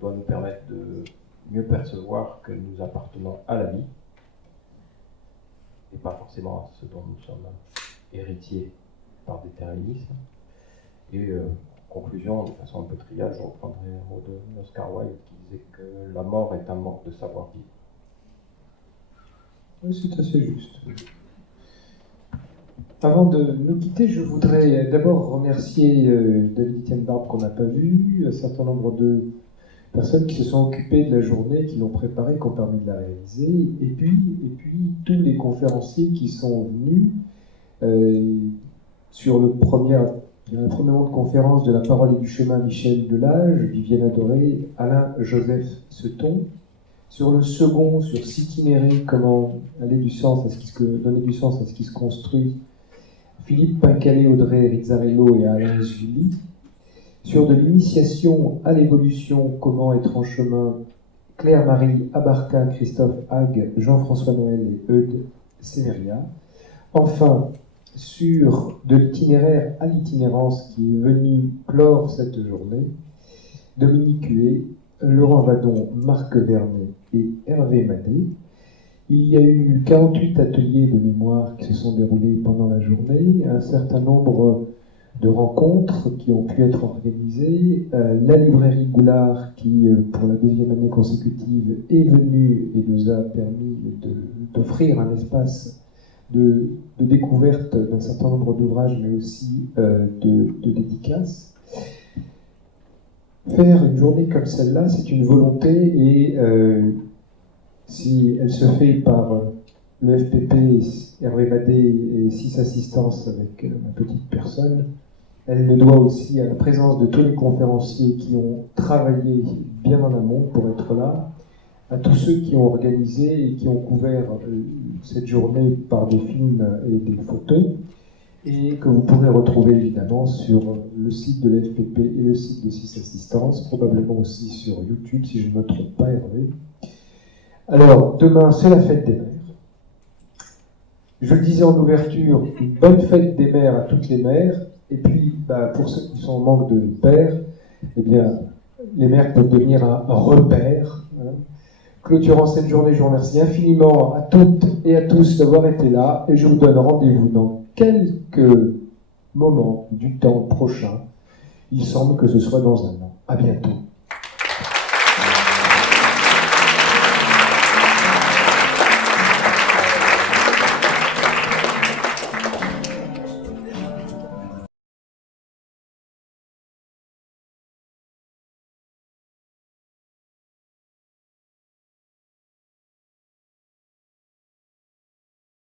doit nous permettre de mieux percevoir que nous appartenons à la vie et pas forcément à ce dont nous sommes héritiers par déterminisme. Et en conclusion, de façon un peu triage, je reprendrai un mot d'Oscar Wilde qui disait que la mort est un manque de savoir-vivre. Oui, c'est assez juste. Avant de nous quitter, je voudrais d'abord remercier David Etienne Barbe qu'on n'a pas vu, un certain nombre de personnes qui se sont occupées de la journée, qui l'ont préparée, qui ont permis de la réaliser, et puis tous les conférenciers qui sont venus sur le premier moment de conférence de la parole et du chemin, Michel Delage, Viviane Adoré, Alain Joseph Seton. Sur le second, sur s'itinérer, comment donner du sens à ce qui se construit, Philippe Pincalé, Audrey Rizzarello et Alain Zulli. Sur de l'initiation à l'évolution, comment être en chemin, Claire-Marie Abarca, Christophe Hague, Jean-François Noël et Eudes Séveria. Enfin, sur de l'itinéraire à l'itinérance qui est venu clore cette journée, Dominique Huet, Laurent Vadon, Marc Vernet et Hervé Madé. Il y a eu 48 ateliers de mémoire qui se sont déroulés pendant la journée, un certain nombre de rencontres qui ont pu être organisées, la librairie Goulard qui, pour la deuxième année consécutive, est venue et nous a permis d'offrir un espace de découverte d'un certain nombre d'ouvrages, mais aussi de dédicaces. Faire une journée comme celle-là, c'est une volonté, et si elle se fait par le FPP, Hervé Madé et 6 assistances avec ma petite personne, elle le doit aussi à la présence de tous les conférenciers qui ont travaillé bien en amont pour être là, à tous ceux qui ont organisé et qui ont couvert cette journée par des films et des photos, et que vous pourrez retrouver évidemment sur le site de l'FPP et le site de 6 assistances, probablement aussi sur YouTube si je ne me trompe pas, Hervé. Alors, demain c'est la fête des mères. Je le disais en ouverture, une bonne fête des mères à toutes les mères, et puis pour ceux qui sont en manque de père, eh bien, les mères peuvent devenir un repère, hein, clôturant cette journée, je vous remercie infiniment à toutes et à tous d'avoir été là et je vous donne rendez-vous dans quelques moments du temps prochain. Il semble que ce soit dans un an. À bientôt.